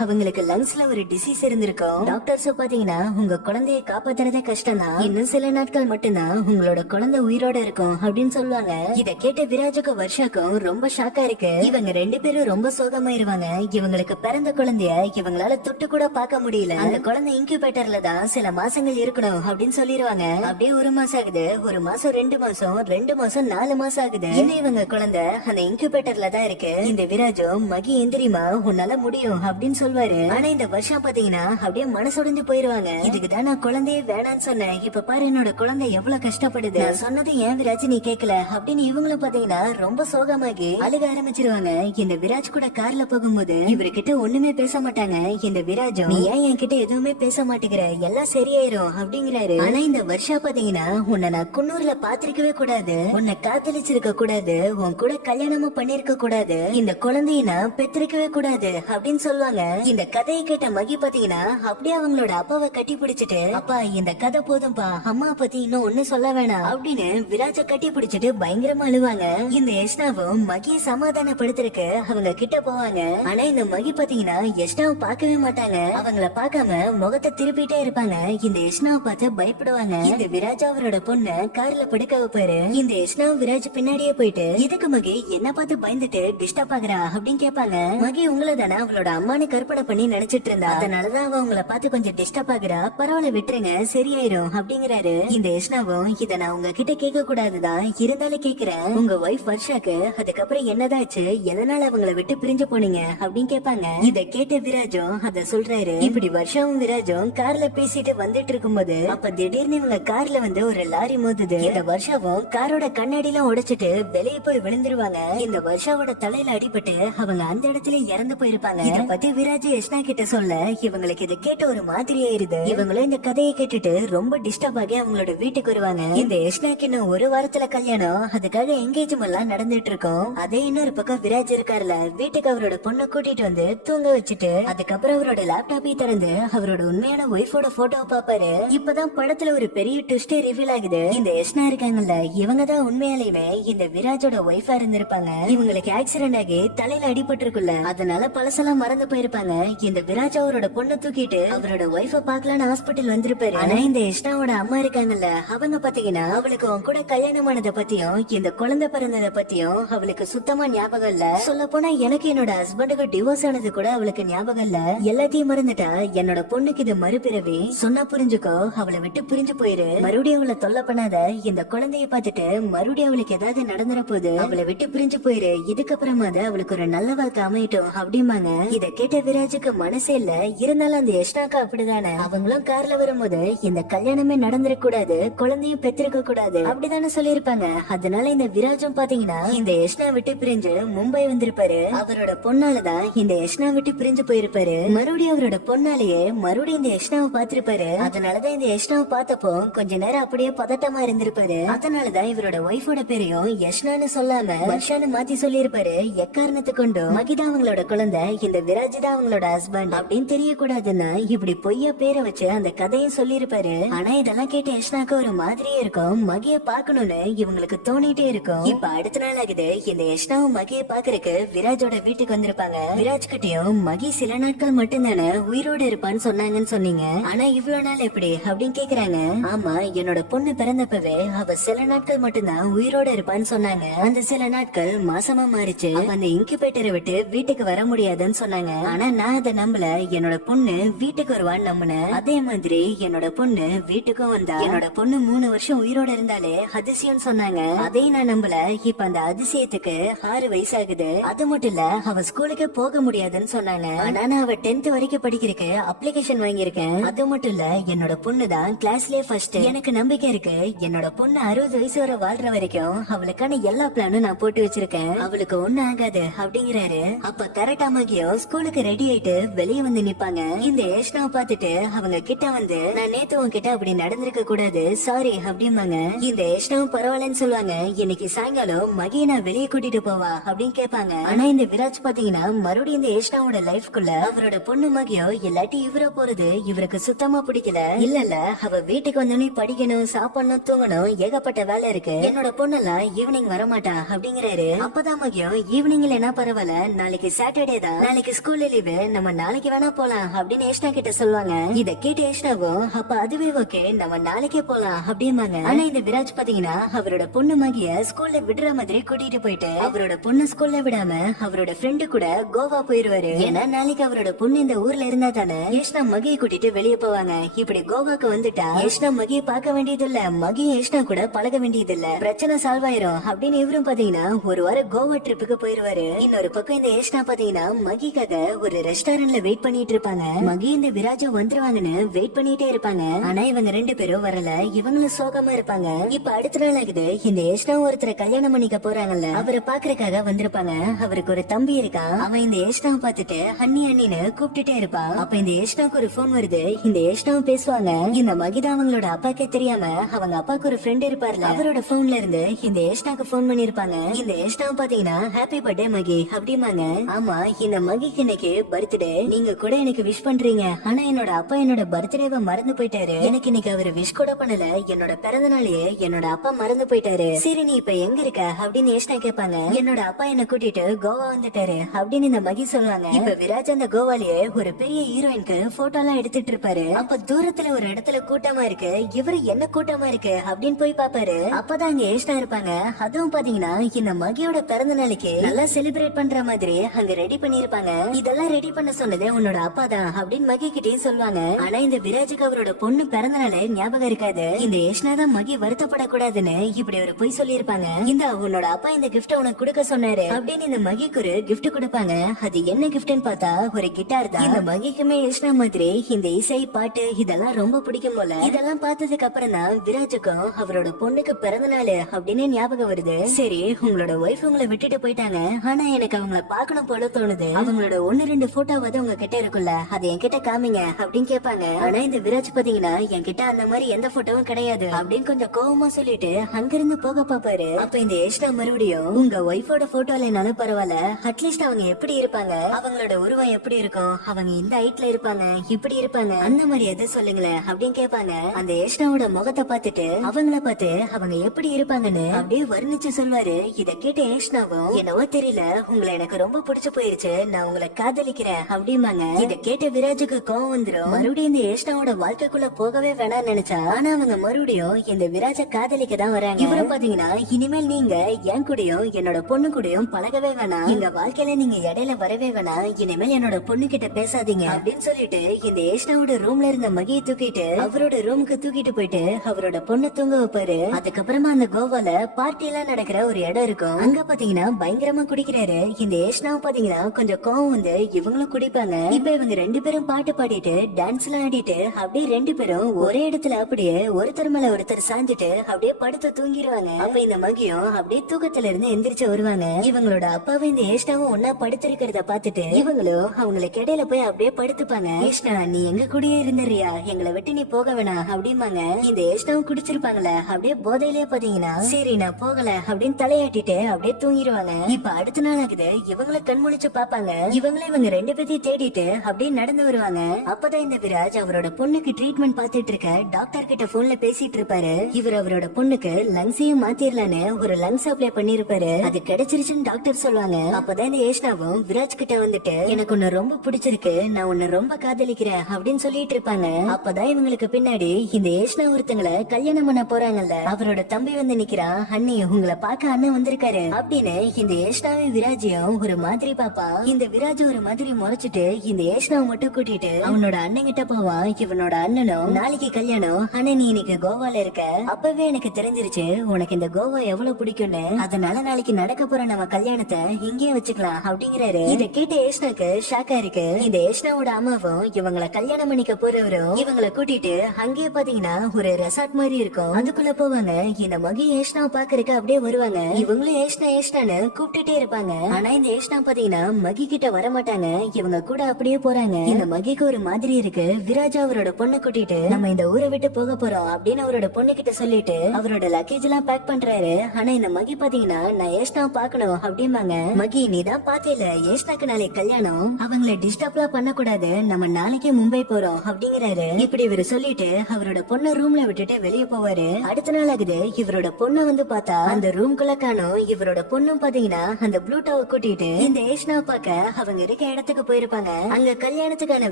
அவங்களுக்கு லங்ஸ்ல ஒரு டிசீஸ் இருந்திருக்கும். டாக்டர்ஸ் பாத்தீங்கன்னா உங்க குழந்தைய காப்பாத்துறதே கஷ்டம் தான், இன்னும் சில நாட்கள் மட்டும்தான் உங்களோட குழந்தை உயிரோட இருக்கும் அப்படின்னு சொல்லுவாங்க. இத கேட்ட விராஜுக்கு வருஷாக்கும் ரொம்ப ஷாக்கா இருக்கு. இவங்க 2 பேரும் ரொம்ப சோகமாயிருவாங்க. இவங்களுக்கு பிறந்த குழந்தைய இவங்களால தொட்டு கூட பார்க்க முடியல. அந்த குழந்தை இன்குபேட்டர்ல தான் சில மாசங்கள் இருக்கணும் அப்படின்னு சொல்லிருவாங்க. அப்படியே 1 மாசம் ஆகுது, 1 மாசம் 2 மாசம் 2 மாசம் 4 மாசம் ஆகுது. இன்னும் இவங்க குழந்தை அந்த இன்குபேட்டர்ல தான் இருக்கு. இந்த விராஜும் மகி எந்திரிமா உன்னால முடியும் அப்படின்னு சொல்வாரு. ஆனா இந்த வருஷம் பாத்தீங்கன்னா அப்படியே மனசுடைஞ்சு போயிருவாங்க. இதுக்குதான் நான் குழந்தையே வேணான்னு சொன்னேன், இப்ப பாரு என்னோட குழந்தை எவ்வளவு கஷ்டப்படுது, நான் சொன்னது ஏன் விராஜ் நீ கேட்கல அப்படின்னு இவங்களும் பாத்தீங்கன்னா ரொம்ப சோகமாகி அழுக ஆரம்பிச்சிருவாங்க. இந்த விராஜ் கூட கார்ல போகும்போது இவர்கிட்ட ஒண்ணுமே பேச மாட்டாங்க. இந்த விராஜும் நீ ஏன் என்கிட்ட எதுவுமே பேச மாட்டேங்கிற, எல்லாம் சரியாயிரும் அப்படிங்கிறாரு. ஆனா இந்த வருஷா பாத்தீங்கன்னா உன்னை நான் குன்னூர்ல பாத்திருக்கவே கூடாது, உன்னை காதலிச்சிருக்க கூடாது, உன் கூட கல்யாணமும் பண்ணிருக்க கூடாது, இந்த குழந்தைய நான் பெற்றிருக்கவே கூடாது அப்படின்னு சொல்லுவாங்க. இந்த கதையை கேட்ட மகி பாத்தீங்கன்னா அப்படியே அவங்களோட அப்பாவை கட்டி பிடிச்சிட்டு, அப்பா இந்த கதை போதும்பா, அம்மா பத்தி இன்னும் ஒண்ணு சொல்ல வேணாம் அப்படின்னு விராஜ கட்டி பிடிச்சிட்டு பயங்கரமா அழுவாங்க. இந்த யஷ்னாவும் மகியை சமாதானப்படுத்திருக்கு அவங்க கிட்ட போவாங்க. ஆனா இந்த மகி பாத்தீங்கன்னா யஷ்னாவை பார்க்கவே மாட்டாங்க. அவங்கள பார்க்காம முகத்தை திருப்பிட்டே இருப்பாங்க. இந்த யஷ்னாவை பார்த்து பயப்படுவாங்க. இந்த விராஜ் அவரோட பொண்ணு கார்ல படுக்க வைப்பாரு. இந்த யஷ்னா விராஜ் பின்னாடியே போயிட்டு, எதுக்கு மகி என்ன பார்த்து பயந்துட்டு டிஸ்டர்ப் ஆகுறா அப்படின்னு கேட்பாங்க. மகி உங்களை தானே அவளோட அம்மானு கற்பனை பண்ணி நினைச்சிட்டு இருந்தா, அதனாலதான் அவ உங்களை பார்த்து கொஞ்சம் டிஸ்டர்ப் ஆகுறா, பரவாயில்ல பரவாயில்ல விட்டுருங்க சரியாயிரும் அப்படிங்கிறாரு. இந்த யஷ்னாவும் இத நான் உங்ககிட்ட கேட்க கூடாதுதான், இருந்தாலும் கேக்குறேன், உங்க ஒய்ஃப் வர்ஷாக்கு அதுக்கப்புறம் என்னதாச்சு, எதனால அவங்கள விட்டு பிரிஞ்சு போனீங்க அப்படின்னு கேட்பாங்க. இத கேட்ட விராஜும் அத சொல்றாரு. இப்படி வர்ஷாவும் விராஜும் கார்ல பேசிட்டு வந்துட்டு இருக்கும்போது அப்ப திடீர்னு இவங்க கார்ல வந்து ஒரு லாரி மோதுது. இந்த வருஷாவும் காரோட கண்ணாடி எல்லாம் உடைச்சிட்டு வெளியே போய் விழுந்துருவாங்க. இந்த வருஷாவோட தலையில அடிபட்டு அவங்க அந்த இடத்துல இறந்து போயிருப்பாங்க. இத பத்தி விராஜ் யஷ்னா கிட்ட சொல்ல இவங்களுக்கு இதை கேட்ட ஒரு மாதிரி ஆயிருது. இவங்களும் இந்த கதையை கேட்டுட்டு ரொம்ப டிஸ்டர்ப் ஆகி அவங்களோட வீட்டுக்கு வருவாங்க. இந்த யஷ்னாக்கு இன்னும் ஒரு வாரத்துல கல்யாணம், அதுக்காக என்கேஜ்மெண்ட் எல்லாம் நடந்துட்டு இருக்கும். அதே இன்னொரு பக்கம் விராஜ் இருக்காருல, வீட்டுக்கு அவரோட பொண்ணை கூட்டிட்டு வந்து தூங்க வச்சுட்டு அதுக்கப்புறம் அவரோட லேப்டாப்பை திறந்து அவரோட உண்மையான ஒய்ஃபோட போட்டோவை பாப்பாரு. இப்பதான் படத்துல ஒரு பெரிய ட்விஸ்டே ரிவீல் ஆகுது. இந்த யஷ்னா இருக்காங்கல்ல, இவங்க தான் உண்மையாலுமே இந்த விராஜோட ஒய்ஃபா இருந்திருப்பாங்க. இவங்களுக்கு ஆக்சிடென்ட் ஆகி தலையில அடிபட்டு இருக்குல்ல, அதனால பழசெல்லாம் மறந்து போயிருப்பாங்க. இந்த விராஜ் அவரோட பொண்ணை தூக்கிட்டு அவரோட ஒய்ஃப பாக்கலான்னு ஹாஸ்பிட்டல் வந்திருப்பாரு. ஆனா இந்த யஷ்னாவோட அம்மா இருக்காங்கல்ல, அவங்க பாத்தீங்கன்னா அவளுக்கு உன் கூட கல்யாணமானதை பத்தியும் இந்த குழந்தை பிறந்ததை பத்தியும் அவளுக்கு சுத்தமா ஞாபகம் இல்ல. சொல்ல போனா எனக்கு என்னோட ஹஸ்பண்டுக்கு டிவோர்ஸ் ஆனது கூட அவளுக்கு ஞாபகம் இல்ல. எல்லாத்தையும் மறந்துட்டா என்னோட பொண்ணுக்கு இது மறுபிறவி, சொன்னா புரிஞ்சுக்கோ, அவளை விட்டு பிரிஞ்சு போயிரு, மறுபடியும் அவளை தொல்லை பண்ணாத, இந்த குழந்தைய பாத்துட்டு மறுபடியும் அவளுக்கு ஏதாவது நடந்துற போது அவளை விட்டு பிரிஞ்சு போயிரு, இதுக்கப்புறமா அவளுக்கு ஒரு நல்ல வாழ்க்கை அமையட்டும் அப்படிமாங்க. இத கேட்ட விராஜுக்கு மனசே இல்ல. இருந்தாலும் அந்த யஷ்னாக்கா அப்படிதானே, அவங்களும் கார்ல வரும்போது இந்த கல்யாணமே நடந்துட கூடாது, குழந்தையும் பெற்றிருக்க கூடாது அப்படிதானே சொல்லிருப்பாங்க. அதனால இந்த விராஜும் பாத்தீங்கன்னா இந்த யஷ்னா விட்டு பிரிஞ்சு மும்பை வந்திருப்பாரு. அவரோட பொண்ணாலதான் இந்த யஷ்னா விட்டு பிரிஞ்சு போயிருப்பாரு. மறுபடியும் அவரோட பொண்ணாலேயே மறுபடியும் இந்த யஷ்னாவை பாத்திருப்பாரு. அதனாலதான் இந்த யஷ்னாவை பார்த்தப்போ கொஞ்ச நேரம் அப்படியே பதட்டமா இருந்திருப்பாரு. அதனாலதான் இவரோட ஒய்ஃபோட பேரையும் யஷ்னான்னு சொல்லாம வர்ஷான்னு மாத்தி சொல்லிருப்பாரு. எக்காரணத்து கொண்டும் மகிதா அவங்களோட குழந்தை, இந்த விராஜ் தான் அவங்களோட ஹஸ்பண்ட் அப்படின்னு தெரியக்கூடாதுன்னு இப்படி பொய்யா பேரை வச்சு அந்த கதையும் சொல்லிருப்பாரு. ஆனா இதெல்லாம் கேட்டு யஷ்னாக்கு ஒரு மாதிரியே இருக்கும். மகிய பாக்கணும்னு இவங்களுக்கு தோணிட்டே இருக்கும். இப்ப அடுத்த நாள் ஆகுது. இந்த யஷ்னாவும் மகிய பாக்குறதுக்கு விராஜோட வீட்டுக்கு வந்திருப்பாங்க. விராஜ் கிட்டயும் மகி சில நாட்கள் மட்டும்தானே உயிரோடு இருப்பான்னு சொன்னாங்கன்னு சொன்னீங்க, ஆனா இவ்வளவு நாள் எப்படி அப்படின்னு கேக்குறாங்க. ஆமா, என்னோட பொண்ணு பிறந்தப்பவே அவ சில நாட்கள் மட்டும்தான் உயிரோட இருப்பான்னு சொன்னாங்க. அந்த சில நாட்கள் மாசமா மாறிச்சு. அந்த இன்குபேட்டரை விட்டு வீட்டுக்கு வர முடியாதுன்னு சொன்னாங்க. ஆனா நான் அதை நம்பல. என்னோட பொண்ணு வீட்டுக்கு வருவான்னு நம்பினேன். அதே மாதிரி என்னோட பொண்ணு வீட்டுக்கும் வந்தா. என்னோட பொண்ணு 3 வருஷம் உயிரோட இருந்தாலே அதிசயம் சொன்னாங்க. அதையும் நான் நம்பல. இப்ப அந்த அதிசயத்துக்கு 6 வயசு ஆகுது. அது மட்டும் இல்ல, அவ ஸ்கூலுக்கு போக முடியாதுன்னு சொன்னாங்க. ஆனா நான் அவ 10th வரைக்கும் படிக்கிறதுக்கு அப்ளிகேஷன் வாங்கியிருக்கேன். அது மட்டும் இல்ல, என்னோட பொண்ணு தான் கிளாஸ்லயே ஃபர்ஸ்ட். எனக்கு நம்பிக்கை இருக்கு, என்னோட பொண்ணு 60 வயசு வரை வாழ்ற வரைக்கும் அவளுக்கான எல்லா பிளானும் நான் போட்டு வச்சிருக்கேன், அவளுக்கு ஒண்ணும் ஆகாது அப்படிங்கிறாரு. அப்ப கரெக்டா மகியும் ஸ்கூலுக்கு ரெடி ஆயிட்டு வெளியே வந்து நிப்பாங்க. இந்த யஷ்னாவை பாத்துட்டு அவங்க கிட்ட வந்து, நான் நேத்து உன்கிட்ட அப்படி நடந்திருக்க கூடாது, சாரி அப்படிம்பாங்க. இந்த யஷ்னாவும் பரவாயில்லன்னு சொல்லுவாங்க. இன்னைக்கு சாயங்காலம் மகியை நான் வெளியே கூட்டிட்டு போவா அப்படின்னு கேட்பாங்க. ஆனா இந்த விராஜ் பாத்தீங்கன்னா மறுபடியும் இந்த யஷ்னாவோட லைஃப்குள்ள அவரோட பொண்ணு மகியோ இல்லாட்டி இவரா போறது இவருக்கு சுத்தமா பிடிக்கல. இல்ல அவ வீட்டுக்கு வந்தோடனே படிக்கணும், சாப்பிடணும், தூங்கணும், ஏகப்பட்ட வேலை இருக்கு, என்னோட பொண்ணெல்லாம் ஈவினிங் வரமாட்டா அப்படிங்கிறாரு. அப்பதான் மகியம், ஈவினிங் இல்லைன்னா பரவாயில்ல, நாளைக்கு சாட்டர்டே தான், நாளைக்கு ஸ்கூல்ல லீவு, நம்ம நாளைக்கு வேணா போலாம் அப்படின்னு யஷ்னா கிட்ட சொல்லுவாங்க. இத கேட்டு யஷ்னாவும் அப்ப அதுவே ஓகே, நம்ம நாளைக்கே போலாம் அப்படிம்பாங்க. ஆனா இந்த விராஜ் பாத்தீங்கன்னா அவரோட பொண்ணு மகிய ஸ்கூல்ல விடுற மாதிரி கூட்டிட்டு போயிட்டு அவரோட பொண்ணு ஸ்கூல்ல விடாம அவரோட ஃப்ரெண்டு கூட கோவா போயிருவாரு. ஏன்னா நாளைக்கு அவரோட பொண்ணு இந்த ஊர்ல இருந்தா தானே யஷ்னா மகியை கூட்டிட்டு வெளியே போவாங்க. இப்படி கோவாக்கு வந்துட்டா யஷ்னா மகியை பார்க்க வேண்டியது இல்ல, மகி யஷ்னா கூட பழக வேண்டியது இல்ல, பிரச்சனை சால்வ் ஆயிரும் அப்படின்னு இவரும் பாத்தீங்கன்னா ஒரு வாரம் கோவா ட்ரிப்புக்கு போயிருவாரு. இன்னொரு பக்கம் இந்த யஷ்னா பாத்தீங்கன்னா மகிக்காக ஒரு ரெஸ்டாரண்ட்ல வெயிட் பண்ணிட்டு இருப்பாங்க. மகி இந்த விராஜும் வந்துருவாங்கன்னு வெயிட் பண்ணிட்டே இருப்பாங்க. ஆனா இவங்க 2 பேரும் வரல. இவங்களும் சோகமா இருப்பாங்க. இப்ப அடுத்த நாள் ஆகுது. இந்த யஷ்னா ஒருத்தரை கல்யாணம் பண்ணிக்க போறாங்கல்ல, அவரை பாக்குறதுக்காக வந்திருப்பாங்க. அவருக்கு ஒரு தம்பி இருக்கான். அவன் இந்த யஷ்னாவை பாத்துட்டு அண்ணி அண்ணின்னு கூப்பிட்டுட்டே இருப்பான். அப்ப இந்த யஷ்னாவுக்கு ஒரு போன் வருது. இந்த யஷ்னாவும் பேசுவாங்க. இந்த மகிதா அவங்களோட அப்பாக்கே தெரியாம அவங்க அப்பாக்கு ஒரு ஃப்ரெண்ட் இருப்பார்ல, அவரோட போன்ல இருந்து இந்த யஷ்னாக்கு போன் பண்ணிருப்பாங்க. இந்த யஷ்னாவை பாத்தீங்கன்னா ஹாப்பி பர்த்டே மகி அப்படிமாங்க. ஆமா, இந்த மகிக்கு இன்னைக்கு பர்த்டே, நீங்க கூட எனக்கு விஷ் பண்றீங்க, ஆனா என்னோட அப்பா என்னோட பர்த்டேவை மறந்து போயிட்டாரு, எனக்கு இன்னைக்கு அவரு விஷ் கூட பண்ணல, என்னோட பிறந்த நாளையே என்னோட அப்பா மறந்து போயிட்டாரு, சரி நீ இப்ப எங்க இருக்க அப்படின்னு யஷ்னா கேட்பாங்க. என்னோட அப்பா என்ன கூட்டிட்டு கோவா வந்துட்டாரு அப்படின்னு இந்த மகி சொல்லுவாங்க. இப்ப விராஜ் அந்த கோவாலேயே ஒரு பெரிய ஹீரோயினுக்கு போட்டோ எல்லாம் எடுத்துட்டு இருப்பாரு. அப்ப தூரத்துல ஒரு இடத்துல கூட்டமா இருக்கு, இவரு என்ன கூட்டமா இருக்கு அப்படின்னு போய் பாப்பாரு. அப்பதான் அங்க யஷ்னா இருப்பாங்க. அதுவும் பாத்தீங்கன்னா இந்த மகியோட பிறந்த நாளைக்கு நல்லா செலிப்ரேட் பண்ற மாதிரி அங்க ரெடி பண்ணிருப்பாங்க. இதெல்லாம் ரெடி பண்ண சொன்னது உன்னோட அப்பா தான் அப்படின்னு மகி கிட்டே சொல்லுவாங்க. ஆனா இந்த விராஜுக்கு அவரோட பொண்ணு பிறந்தனால ஞாபகம் இருக்காது. இந்த ஏஷ்னா தான் மகி வருத்தப்படக்கூடாதுன்னு இப்படி ஒரு பொய் சொல்லியிருப்பாங்க. இந்த உன்னோட அப்பா இந்த கிஃப்ட் உனக்கு கொடுக்க சொன்னாரு அப்படின்னு இந்த மகிக்கு ஒரு கிஃப்ட் கொடுப்பாங்க. அது என்ன கிஃப்ட்னு பார்த்தா ஒரு கிட்டார் தான். இந்த மகிக்குமே ஏஷ்னா மாதிரி இந்த இசை பாட்டு இதெல்லாம் ரொம்ப பிடிக்கும் போல. இதெல்லாம் பார்த்ததுக்கு அப்புறம் தான் விராஜுக்கும் அவரோட பொண்ணுக்கு பிறந்த நாள் அப்படின்னு ஞாபகம் வருது. சரி, உங்களோட ஒய்ஃப் உங்களை விட்டுட்டு போயிட்டாங்க, ஆனா எனக்கு அவங்கள பாக்கணும் போல தோணுது. அவங்களோட 1-2 போட்டோவாவது உங்க கிட்ட இருக்குல்ல, அதை என்கிட்ட காமிங்க அப்படின்னு கேட்பாங்க. ஆனா இந்த விராஜ் பாத்தீங்கன்னா என்கிட்ட அந்த மாதிரி எந்த போட்டோவும் கிடையாது அப்படின்னு கொஞ்சம் கோவமா சொல்லிட்டு அங்கிருந்து போக பாப்பாரு. அப்ப இந்த ஏஷ்னா மறுபடியும் உங்க ஒய்ஃபோட போட்டோ இல்லைனாலும் பரவாயில்ல, அட்லீஸ்ட் அவங்க எப்படி இருப்பாங்க, அவங்களோட உருவம் எப்படி இருக்கும், அவங்க இந்த ஹைட்ல இருப்பாங்க, இப்படி இருப்பாங்க, அந்த மாதிரி எது சொல்லுங்களேன் அப்படின்னு கேட்பாங்க. அந்த ஏஷ்னாவோட முகத்தை பார்த்துட்டு அவங்கள பார்த்து அவங்க எப்படி இருப்பாங்கன்னு அப்படியே வர்ணிச்சு சொல்வாரு. இத கேட்ட ஏஷ்னாவும் என்னவோ தெரியல, உங்களை எனக்கு ரொம்ப பிடிச்சு போயிருச்சு, நான் உங்களை காதலிக்கிறேன் அப்படிம்பாங்க. இத கேட்ட விராஜுக்கு கோவம் வந்துரும். மறுபடியும் இந்த ஏஷ்னாவோட வாழ்க்கைக்குள்ள போகவே வேணாம்னு நினைச்சா, ஆனா அவங்க மறுபடியும் இந்த விராஜ காதலிக்க தான் வராங்க. இவரும் பாத்தீங்கன்னா இனிமேல் நீங்க என் கூடயும் என்னோட பொண்ணு கூடயும் பழகவே வேணாம், எங்க வாழ்க்கையில நீங்க இடையில வரவே வேணாம், இனிமேல் என்னோட பொண்ணு கிட்ட பேசாதீங்க அப்படின்னு சொல்லிட்டு இந்த ஏஷ்னாவோட ரூம்ல இருந்த மகியை தூக்கிட்டு அவரோட ரூமுக்கு தூக்கிட்டு போயிட்டு அவரோட பொண்ணு தூங்க வைப்பாரு. அதுக்கப்புறமா அந்த கோவால பார்ட்டி எல்லாம் நடக்கிற ஒரு இடம் இருக்கும். அங்க பாத்தீங்கன்னா பயங்கரமா குடிக்கிறாரு. இந்த ஏஷ்னாவும் பாத்தீங்கன்னா கொஞ்சம் கோவம் வந்து இவங்களும் குடிப்பாங்க. இப்ப இவங்க 2 பேரும் பாட்டு பாடிட்டு டான்ஸ் எல்லாம் ஆடிட்டு அப்படியே 2 பேரும் ஒரே இடத்துல அப்படியே ஒருத்தர் மேல ஒருத்தர் சாஞ்சிட்டு அப்படியே படுத்து தூங்கிடுவாங்க. அப்ப இந்த மகியும் அப்படியே தூக்கத்துல இருந்து எந்திரிச்சு வருவாங்க. இவங்களோட அப்பாவும் இந்த ஏஷ்னாவும் ஒன்னா படுத்திருக்கிறத பாத்துட்டு இவங்களும் அவங்களுக்கு இடையில போய் அப்படியே படுத்துப்பாங்க. ஏஷ்னா, நீ எங்க கூடயே இருந்தறியா, எங்களை விட்டு நீ போக வேணாம் அப்படிம்பாங்க. இந்த ஏஷ்னாவும் குடிச்சிருப்பாங்கல்ல, அப்படியே போதையிலேயே பாத்தீங்கன்னா சரி நான் போகல அப்படின்னு தலையாட்டிட்டு அப்படியே தூங்கிடுவாங்க. இப்ப அடுத்த நாள் ஆகுது. இவங்கள கண்முழிச்சு பாப்பாங்க. இவங்க 2 பேத்தையும் தேடிட்டு அப்படியே நடந்து வருவாங்க. அப்பதான் இந்த விராஜ் அவரோட பொண்ணுக்கு ட்ரீட்மெண்ட் பாத்துட்டு இருக்க டாக்டர் கிட்ட போன்ல பேசிட்டு இருப்பாரு. இவர் அவரோட பொண்ணுக்கு லங்ஸையும் மாத்திரலான்னு ஒரு லங்ஸ் அப்ளை பண்ணிருப்பாரு. அது கிடைச்சிருச்சுன்னு டாக்டர் சொல்லுவாங்க. அப்பதான் இந்த ஏஷ்னாவும் விராஜ் கிட்ட வந்துட்டு எனக்கு உன்னை ரொம்ப பிடிச்சிருக்கு, நான் உன்னை ரொம்ப காதலிக்கிறேன் அப்படின்னு சொல்லிட்டு இருப்பாங்க. அப்பதான் இவங்களுக்கு பின்னாடி இந்த ஏஷ்னா ஒருத்தங்களை கல்யாணம் பண்ண போறாங்கல்ல, அவரோட தம்பி வந்து நிக்கிறான். அண்ணி, உங்களை பார்க்க அண்ணன் வந்திருக்காரு அப்படின்னு இந்த ஏஷ்னாவை விராஜையும் ஒரு மாதிரி பாப்பா. இந்த விராஜ் ஒரு மாதிரி முறைச்சிட்டு இந்த ஏஷ்னாவை மட்டும் கூட்டிட்டு அவனோட அண்ணன் கிட்ட போவான். இவனோட அண்ணனும் நாளைக்கு கல்யாணம், ஆனா நீ இன்னைக்கு கோவால இருக்க, அப்பவே எனக்கு தெரிஞ்சிருச்சு உனக்கு இந்த கோவா எவ்வளவு பிடிக்கும்னு, அதனால நாளைக்கு நடக்க போற நம்ம கல்யாணத்தை இங்கேயே வச்சுக்கலாம் அப்படிங்கிறாரு. இத கேட்ட ஏஷ்னாக்கு ஷாக்கா இருக்கு. இந்த ஏஷ்னாவோட அம்மாவும் இவங்களை கல்யாணம் பண்ணிக்க போறவரும் இவங்களை கூட்டிட்டு அங்கேயே பாத்தீங்கன்னா ஒரு ரெசார்ட் மாதிரி இருக்கும், அதுக்குள்ள போவாங்க. இந்த மகி ஏஷ்னாவை பாக்குறதுக்கு அப்படியே வருவாங்க. இவங்களும் ஏஷ்னா ஏஷ்னான்னு கூப்பிட்டுட்டே இருப்பாங்க. ஆனா இந்த ஏஷ்னா பாத்தீங்கன்னா மகி கிட்ட வர மாட்டாங்க. இவங்க கூட அப்படியே போறாங்க. இந்த மகிக்கு ஒரு மாதிரி இருக்கு. விராஜா அவரோட பொண்ணை கூட்டிட்டு நம்ம இந்த ஊரை விட்டு போக போறோம் அப்படின்னு அவரோட பொண்ணு கிட்ட சொல்லிட்டு அவரோட லக்கேஜ் எல்லாம் பேக் பண்றாரு. ஆனா இந்த மகி பாத்தீங்கன்னா நான் ஏஷ்னாவை பாக்கணும் அப்படிம்பாங்க. மகி, நீ தான் பாத்தேல ஏஷ்னாக்கு நாளைக்கு கல்யாணம், அவங்கள டிஸ்டர்ப்லாம் பண்ண கூடாது, நம்ம நாளைக்கே மும்பை போறோம் அப்படிங்கிறாரு. இப்படி இவரு சொல்லிட்டு அவரோட பொண்ணு ரூம்ல விட்டுட்டு வெளியே போவாரு. அடுத்த நாள் ஆகுது. இவரோட பொண்ணு வந்து பார்த்தா அந்த ரூம்குள்ள காணோம். இவரோட பொண்ணும் பாத்தீங்கன்னா அந்த ப்ளூட்டோவை கூட்டிட்டு இந்த ஏஷ்னாவை பார்க்க அவங்க இருக்க இடத்துக்கு போயிருப்பாங்க. அங்க கல்யாணத்துக்கான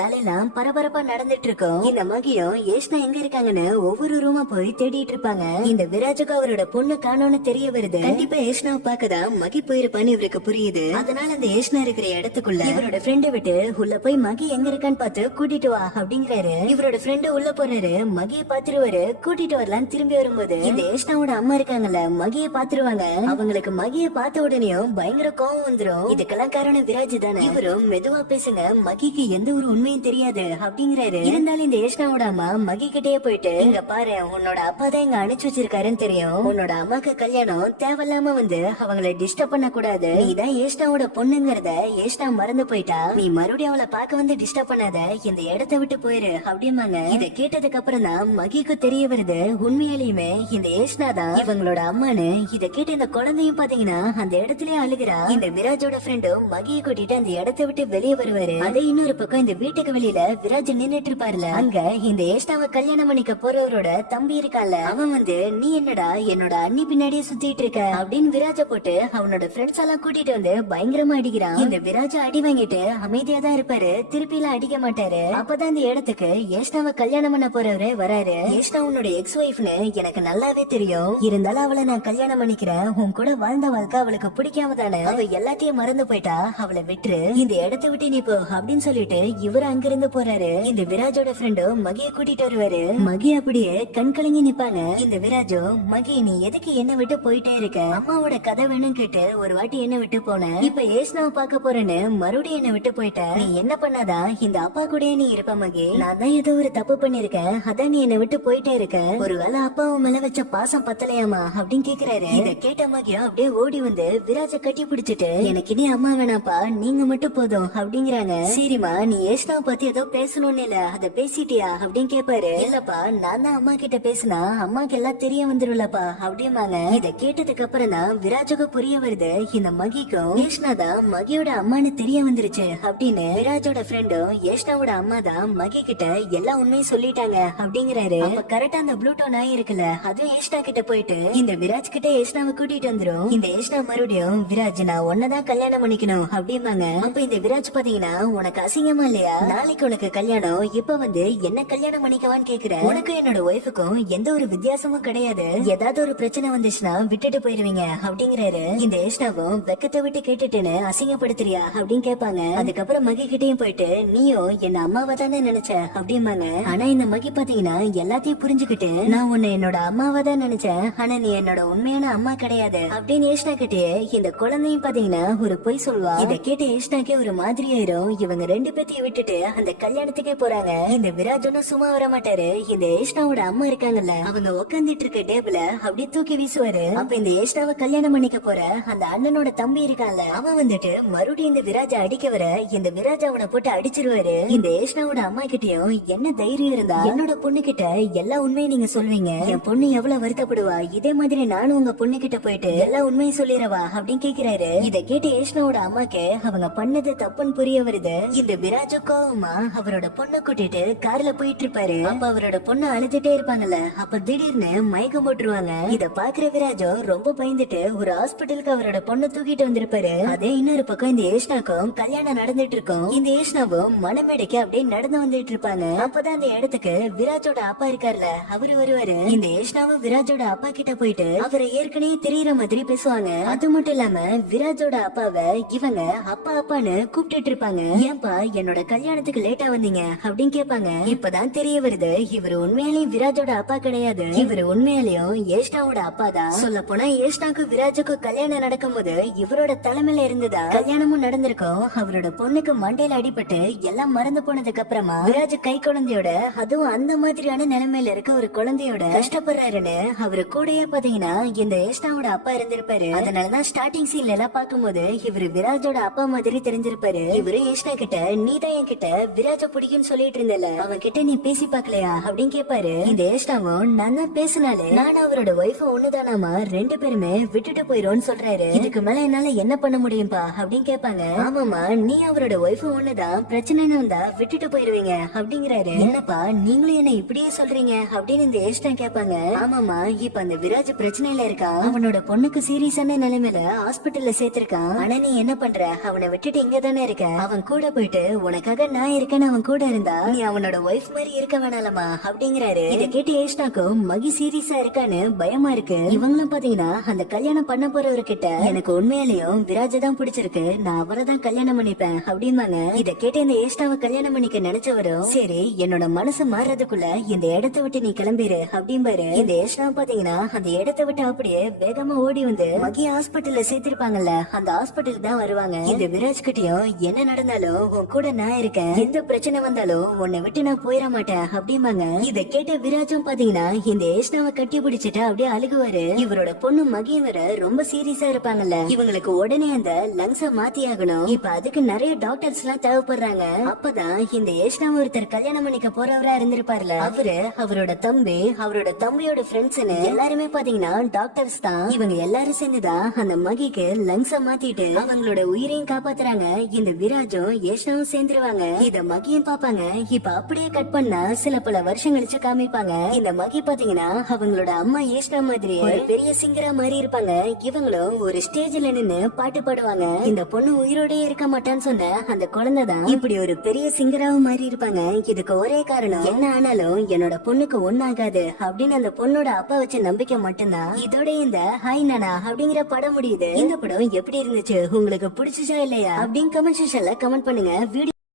வேலையெல்லாம் பரபரப்பா நடந்துட்டு இருக்கும். இந்த மகியும் ஏஷ்னா எங்க இருக்காங்கன்னு ஒவ்வொரு ரூமா போய் தேடிட்டு இருப்பாங்க. இந்த விராஜுக்கு அவரோட பொண்ணு காணோம்னு தெரிய வருது. கண்டிப்பா ஏஷ்னாவை பார்க்கதான் மகி போயிருப்பான்னு இவருக்கு புரியுது. அதனால அந்த ஏஷ்னா இருக்கிற இடத்துக்குள்ள இவரோட ஃப்ரெண்டை விட்டு உள்ள போய் மகி எங்க இருக்கான்னு பார்த்து கூட்டிட்டு வா அப்படிங்கிறாரு. இவரோட ஃப்ரெண்டு உள்ள போறாரு. மகியை பாத்துருவாரு. கூட்டிட்டு வரலாம். திரும்பி வரும்போது இந்த ஏஷ்னாவோட அம்மா இருக்காங்கல்ல, மகியை பாத்துருவாங்க. அவங்களுக்கு மகியை பார்த்த உடனேயும் பயங்கர கோவம் வந்துரும். இதுக்கெல்லாம் காரணம் விராஜ் தானே. இவரும் மெதுவா பேசுங்க, மகிக்கு எந்த ஒரு உண்மையும் தெரியாது அப்படிங்கிறாரு. இருந்தாலும் இந்த ஏஷ்னாவோட அம்மா மகி கிட்டே போயிட்டு இங்க பாரு, உன்னோட அப்பா தான் இங்க அனுப்பிச்சு வச்சிருக்காருன்னு தெரியும், உன்னோட அம்மாக்கு கல்யாணம் தேவையில்லாம வந்து அவங்களை டிஸ்டர்ப் பண்ண கூடாது, நீதான் ஏஷ்னாவோட பொண்ணுங்கிறத ஏஷ்னா மறந்து போயிட்டா, நீ மறுபடியும் அவளை பார்க்க வந்து டிஸ்டர்ப் பண்ணாத, இந்த இடத்தை விட்டு போயிரு அப்படிமாங்க. இத கேட்டதுக்கு அப்புறம் தான் மகிக்கு தெரிய வருது உண்மையிலேயுமே இந்த ஏஷ்னா தான் இவங்களோட அம்மான்னு. இத கேட்டு இந்த குழந்தையும் பாத்தீங்கன்னா அந்த இடத்துலயே அழுகிறா. இந்த விராஜோட ஃப்ரெண்டும் மகியை கூட்டிட்டு அந்த இடத்தை விட்டு வெளியே வருவாரு. அதே இன்னொரு பக்கம் இந்த வீட்டுக்கு வெளியில விராஜ் நின்னுட்டு இருப்பாருல, அங்க இந்த ஏஷ்னாவை கல்யாணம் பண்ணிக்க போறவரோட தம்பி இருக்கான்ல, அவன் வந்து நீ என்னடா என்னோட அண்ணி பின்னாடியே சுத்திட்டு இருக்க அப்படின்னு விராஜ போட்டு அவனோட ஃப்ரெண்ட்ஸ் எல்லாம் கூட்டிட்டு வந்து பயங்கரமா அடிக்கிறான். இந்த விராஜ அடி வாங்கிட்டு அமைதியா தான் இருப்பாரு, திருப்பி எல்லாம் அடிக்க மாட்டாரு. அப்பதான் இந்த இடத்துக்கு ஏஷ்னாவை கல்யாணம் பண்ண போறவரே வராரு. ஏஷ்னா உன்னோட எக்ஸ் ஒய்ஃப்னு எனக்கு நல்லாவே தெரியும், இருந்தாலும் அவளை நான் கல்யாணம் பண்ணிக்கிறேன், உன் கூட வாழ்ந்த வாழ்க்கை அவளுக்கு பிடிக்காம தானே, அவ எல்லாத்தையும் மறந்து போயிட்டா, அவளை விட்டுரு, இந்த இடத்தை விட்டு நீ போ அப்படின்னு சொல்லிட்டு இவரு அங்கிருந்து போறாரு. இந்த விராஜோட விராஜோட ஃப்ரெண்டும் மகிய கூட்டிட்டு வருவாரு. மகி அப்படியே கண் கலங்கி நிப்பாங்க. இந்த விராஜும், மகி நீ எதுக்கு என்ன விட்டு போயிட்டே இருக்க? அம்மாவோட கதை வேணும் கேட்டு ஒரு வாட்டி என்ன விட்டு போன, இப்ப ஏசுனாவை பார்க்க போறேன்னு மறுபடியும் என்ன விட்டு போயிட்ட. நீ என்ன பண்ணாதான் இந்த அப்பா கூடயே நீ இருப்ப மகி. நான் தான் ஏதோ ஒரு தப்பு பண்ணிருக்கேன், அதான் நீ என்ன விட்டு போயிட்டே இருக்க. ஒருவேளை அப்பாவும் மேல வச்ச பாசம் பத்தலையாமா அப்படின்னு கேக்குறாரு. இத கேட்ட மகியும் அப்படியே ஓடி வந்து விராஜ கட்டி பிடிச்சிட்டு, எனக்கு இனி அம்மா வேணாப்பா, நீங்க மட்டும் போதும் அப்படிங்கிறாங்க. சரிமா நீ ஏசுனாவை பத்தி ஏதோ பேசணும்னு இல்ல, அத பேசிட்டியா அப்படின்னு கேட்பாரு. இல்லப்பா நான் தான் அம்மா கிட்ட பேசினா அம்மாக்கு எல்லாம் தெரிய வந்துரும்லப்பா அப்படிம்பாங்க. இத கேட்டதுக்கு அப்புறம் தான் விராஜுக்கு புரிய வருது, இந்த மகிக்கும் ஏஷ்னா தான் மகியோட அம்மான்னு தெரிய வந்துருச்சு அப்படின்னு. விராஜோட ஃப்ரெண்டும் ஏஷ்னாவோட அம்மா தான் மகி கிட்ட எல்லா உண்மையும் சொல்லிட்டாங்க அப்படிங்கிறாரு. அப்ப கரெக்டா அந்த ப்ளூட்டோ நாய் இருக்குல்ல, அதுவும் ஏஷ்னா கிட்ட போயிட்டு இந்த விராஜ் கிட்ட ஏஷ்னாவை கூட்டிட்டு வந்துரும். இந்த ஏஷ்னா மறுபடியும் விராஜ் நான் உன்னதான் கல்யாணம் பண்ணிக்கணும் அப்படிம்பாங்க. அப்ப இந்த விராஜ் பாத்தீங்கன்னா, உனக்கு அசிங்கமா இல்லையா, நாளைக்கு உனக்கு கல்யாணம், இப்ப வந்து என்ன கல்யாணம் பண்ணிக்கவான்னு கேக்குற. உனக்கு என்னோட ஒய்ஃபுக்கும் எந்த ஒரு வித்தியாசமும் கிடையாது, ஏதாவது ஒரு பிரச்சனை வந்துச்சுன்னா விட்டுட்டு போயிருவீங்க அப்படிங்கிறாரு. இந்த ஏஷ்னாவும் வெக்கத்தை விட்டு கேட்டுட்டுன்னு அசிங்கப்படுத்துறியா அப்படின்னு கேட்பாங்க. அதுக்கப்புறம் மகி கிட்டயும் போயிட்டு நீயும் என்ன அம்மாவை தானே நினைச்ச அப்படிம்பாங்க. ஆனா இந்த மகி பாத்தீங்கன்னா எல்லாத்தையும் புரிஞ்சுக்கிட்டு, நான் உன்னை என்னோட அம்மாவை தான் நினைச்சேன், ஆனா நீ என்னோட உண்மையான அம்மா கிடையாது அப்படின்னு ஏஷ்னா கிட்டே இந்த குழந்தையும் பாத்தீங்கன்னா ஒரு பொய் சொல்லுவா. இத கேட்டு ஏஷ்னாக்கே ஒரு மாதிரி ஆயிரும். இவங்க ரெண்டு பேத்தையும் விட்டுட்டு அந்த கல்யாணத்துக்கே போறாங்க. இந்த விராஜ் ஒன்னும் சும்மா வர மாட்டாரு. இந்த ஏஷ்னாவோட அம்மா இருக்காங்கல்ல, அவங்க உட்காந்துட்டு இருக்க டேபிள அப்படியே தூக்கி வீசுவாரு. அப்ப இந்த ஏஷ்னாவை கல்யாணம் பண்ணிக்க போற அந்த அண்ணனோட தம்பி இருக்கான்ல, அவன் வந்துட்டு மறுபடியும் இந்த விராஜ அடிக்க வர இந்த விராஜ் அவனை போட்டு அடிச்சிருவாரு. இந்த ஏஷ்னாவோட அம்மா கிட்டயும் என்ன தைரியம் இருந்தா என்னோட பொண்ணு கிட்ட எல்லா உண்மையும் நீங்க சொல்வீங்க, என் பொண்ணு எவ்வளவு வருத்தப்படுவா, இதே மாதிரி நானும் உங்க பொண்ணு கிட்ட போயிட்டு எல்லா உண்மையும் சொல்லிடவா அப்படின்னு கேக்குறாரு. இத கேட்டு ஏஷ்னாவோட அம்மாக்கு அவங்க பண்ணது தப்புன்னு புரிய வருது. இந்த விராஜ கோவமா அவரோட பொண்ணை கூட்டிட்டு கார்ல போயிட்டு இருப்பாரு. அப்ப அவரோட பொண்ணு அழுதுட்டே இருப்பாங்கல்ல, அப்ப திடீர்னு மயக்கம் போட்டுருவாங்க. இத பாக்குற விராஜோ ரொம்ப பயந்துட்டு ஒரு ஹாஸ்பிட்டலுக்கு அவரோட பொண்ணை தூக்கிட்டு வந்திருப்பாரு. அதே இன்னொரு பக்கம் இந்த ஏஷ்னாக்கும் கல்யாணம் நடந்துட்டு இருக்கும். இந்த ஏஷ்னாவும் மணமேடைக்கு அப்படியே நடந்து வந்துட்டு இருப்பாங்க. அப்பதான் அந்த இடத்துக்கு விராஜோட அப்பா இருக்காருல, அவரு வருவாரு. இந்த ஏஷ்னாவும் விராஜோட அப்பா கிட்ட போயிட்டு அவரை ஏற்கனவே தெரியற மாதிரி பேசுவாங்க. அது மட்டும் இல்லாம விராஜோட அப்பாவை இவங்க அப்பா அப்பான்னு கூப்பிட்டு இருப்பாங்க. ஏன்பா என்னோட கல்யாணத்துக்கு லேட்டா வந்தீங்க அப்படின்னு கேட்பாங்க. இப்பதான் தெரிய வருது, இவரு உண்மையாலேயும் விராஜோட அப்பா கிடையாது, இவரு உண்மையாலேயும் ஏஷ்னாவோட அப்பா தான். சொல்ல போனா ஏஷ்னாக்கும் விராஜுக்கும் கல்யாணம் நடக்கும் போது இவரோட தலைமையில இருந்துதா கல்யாணமும் நடந்திருக்கும். அவரோட பொண்ணுக்கு மண்டையில அடிபட்டு எல்லாம் மறந்து போனதுக்கு அப்புறமா விராஜ் கை குழந்தையோட, அதுவும் அந்த மாதிரியான நிலைமையில இருக்க ஒரு குழந்தையோட கஷ்டப்படுறாருன்னு அவரு கூடயே பாத்தீங்கன்னா இந்த ஏஷ்னாவோட அப்பா இருந்திருப்பாரு. அதனாலதான் ஸ்டார்டிங் சீன்ல எல்லாம் பாக்கும்போது இவரு விராஜோட அப்பா மாதிரி தெரிஞ்சிருப்பாரு. இவரு ஏஷ்னா கிட்ட நீதான் என் கிட்ட விராஜ பிடிக்குன்னு சொல்லிட்டு இருந்தல, அவன் கிட்ட நீ பேசி பாக்கலையா அப்படின்னு கேட்பாரு. இந்த ஏஷ்னாவும் நான் தான் பேசினாலே நான் அவரோட ஒய்ஃப் ஒண்ணுதானாமா, ரெண்டு பேருமே விட்டுட்டு போயிரும் சொல்றாரு. இதுக்கு மேல என்னால என்ன பண்ண முடியும்பா அப்படின்னு கேட்பாங்க. ஆமாமா நீ அவரோட ஒய்ஃப் ஒண்ணுதான், பிரச்சனைன்னு வந்தா விட்டுட்டு போயிருவீங்க அப்படிங்கிறாரு. என்னப்பா நீங்களும் என்ன இப்படியே சொல்றீங்க அப்படின்னு இந்த ஏஷ்னா கேட்பாங்க. ஆமாமா இப்ப அந்த விராஜ் பிரச்சனையில இருக்கான், அவனோட பொண்ணுக்கு சீரியஸான நிலைமையில ஹாஸ்பிட்டல்ல சேர்த்திருக்கான். ஆனா நீ என்ன பண்ற, அவனை விட்டுட்டு இங்க தானே இருக்க, அவன் கூட போயிட்டு உனக்காக நான் இருக்கேன்னு அவன் கூட இருந்தா நீ அவனோட ஒய்ஃப் மாதிரி இருக்க வேணாலமா அப்படிங்கிறாரு. இத கேட்டு ஏஷ்னாக்கும் மகி சீரியஸா இருக்கான்னு பயமா இருக்கு. இவங்களும் பாத்தீங்கன்னா அந்த கல்யாணம் பண்ண போறவர்கிட்ட எனக்கு உண்மையிலேயும் விராஜ தான் பிடிச்சிருக்கு, நான் அவரை தான் கல்யாணம் பண்ணிப்பேன் அப்படிம்பாங்க. இத கேட்டு இந்த ஏஷ்னாவை கல்யாணம் பண்ணிக்க நினைச்சவரும் சரி என்னோட மனசு மாறதுக்குள்ள இந்த இடத்தை விட்டு நீ கிளம்பிரு அப்படிம்பாரு. இந்த ஏஷ்னா பாத்தீங்கன்னா அந்த இடத்தை விட்டு அப்படியே வேகமா ஓடி வந்து மகி ஹாஸ்பிட்டல்ல சேர்த்திருப்பாங்கல்ல, அந்த ஹாஸ்பிட்டலுக்கு தான் வருவாங்க. இந்த விராஜ் கிட்டயும் என்ன நடந்தாலும் உன் கூட நான் இருக்கேன், எந்த பிரச்சனை வந்தாலும் உன்னை விட்டு நான் போயிட மாட்டேன் அப்படிம்பாங்க. இத கேட்ட விராஜும் பாத்தீங்கன்னா இந்த ஏஷ்னாவை கட்டி பிடிச்சிட்டு அப்படியே அழுகுவாரு. இவரோட பொண்ணு மகி வர ரொம்ப சீரியஸா இருப்பாங்கல்ல, இவங்களுக்கு உடனே அந்த லங்ஸ மாத்தி ஆகணும். இப்ப அதுக்கு நிறைய டாக்டர்ஸ் எல்லாம் தேவைப்படுறாங்க. அப்பதான் இந்த ஏஷ்னா ஒருத்தர் கல்யாணம் பண்ணிக்க போறவரா இருந்திருப்பாருல, அவரு அவரோட தம்பி அவரோட தம்பியோட ஃப்ரெண்ட்ஸ்னு எல்லாருமே பாத்தீங்கன்னா டாக்டர்ஸ் தான். இவங்க எல்லாரும் சேர்ந்துதான் அந்த மகிக்கு லங்ஸ மாத்திட்டு அவங்களோட உயிரையும் காப்பாத்துறாங்க. இந்த விராஜும் ஏஷ்னாவும் சேர்ந்துருவாங்க. இத மகியும் பாப்பாங்க. இப்ப அப்படியே கட் பண்ணா சில பல வருஷம் கழிச்சு காமிப்பாங்க. இந்த மகி பாத்தீங்கன்னா அவங்களோட அம்மா ஏஷ்னா மாதிரி ஒரு பெரிய சிங்கரா மாதிரி இருப்பாங்க. இவங்களும் ஒரு ஸ்டேஜ்ல நின்னு பாட்டு பாடுவாங்க. இந்த பொண்ணு உயிரோடே இருக்க மாட்டான்னு சொன்ன அந்த குழந்தை தான் இப்படி ஒரு பெரிய சிங்கராவும் மாதிரி இருப்பாங்க. இதுக்கு ஒரே காரணம் என்ன ஆனாலும் என்னோட பொண்ணுக்கு ஒண்ணாகாது அப்படின்னு அந்த பொண்ணோட அப்பா வச்ச நம்பிக்கை மட்டும்தான். இதோட இந்த ஹாய் நானா அப்படிங்கிற படம் முடியுது. இந்த படம் எப்படி இருந்துச்சு, உங்களுக்கு பிடிச்சிச்சா இல்லையா அப்படின்னு கமெண்ட் செக்ஷன்ல கமெண்ட் பண்ணுங்க. வீடியோ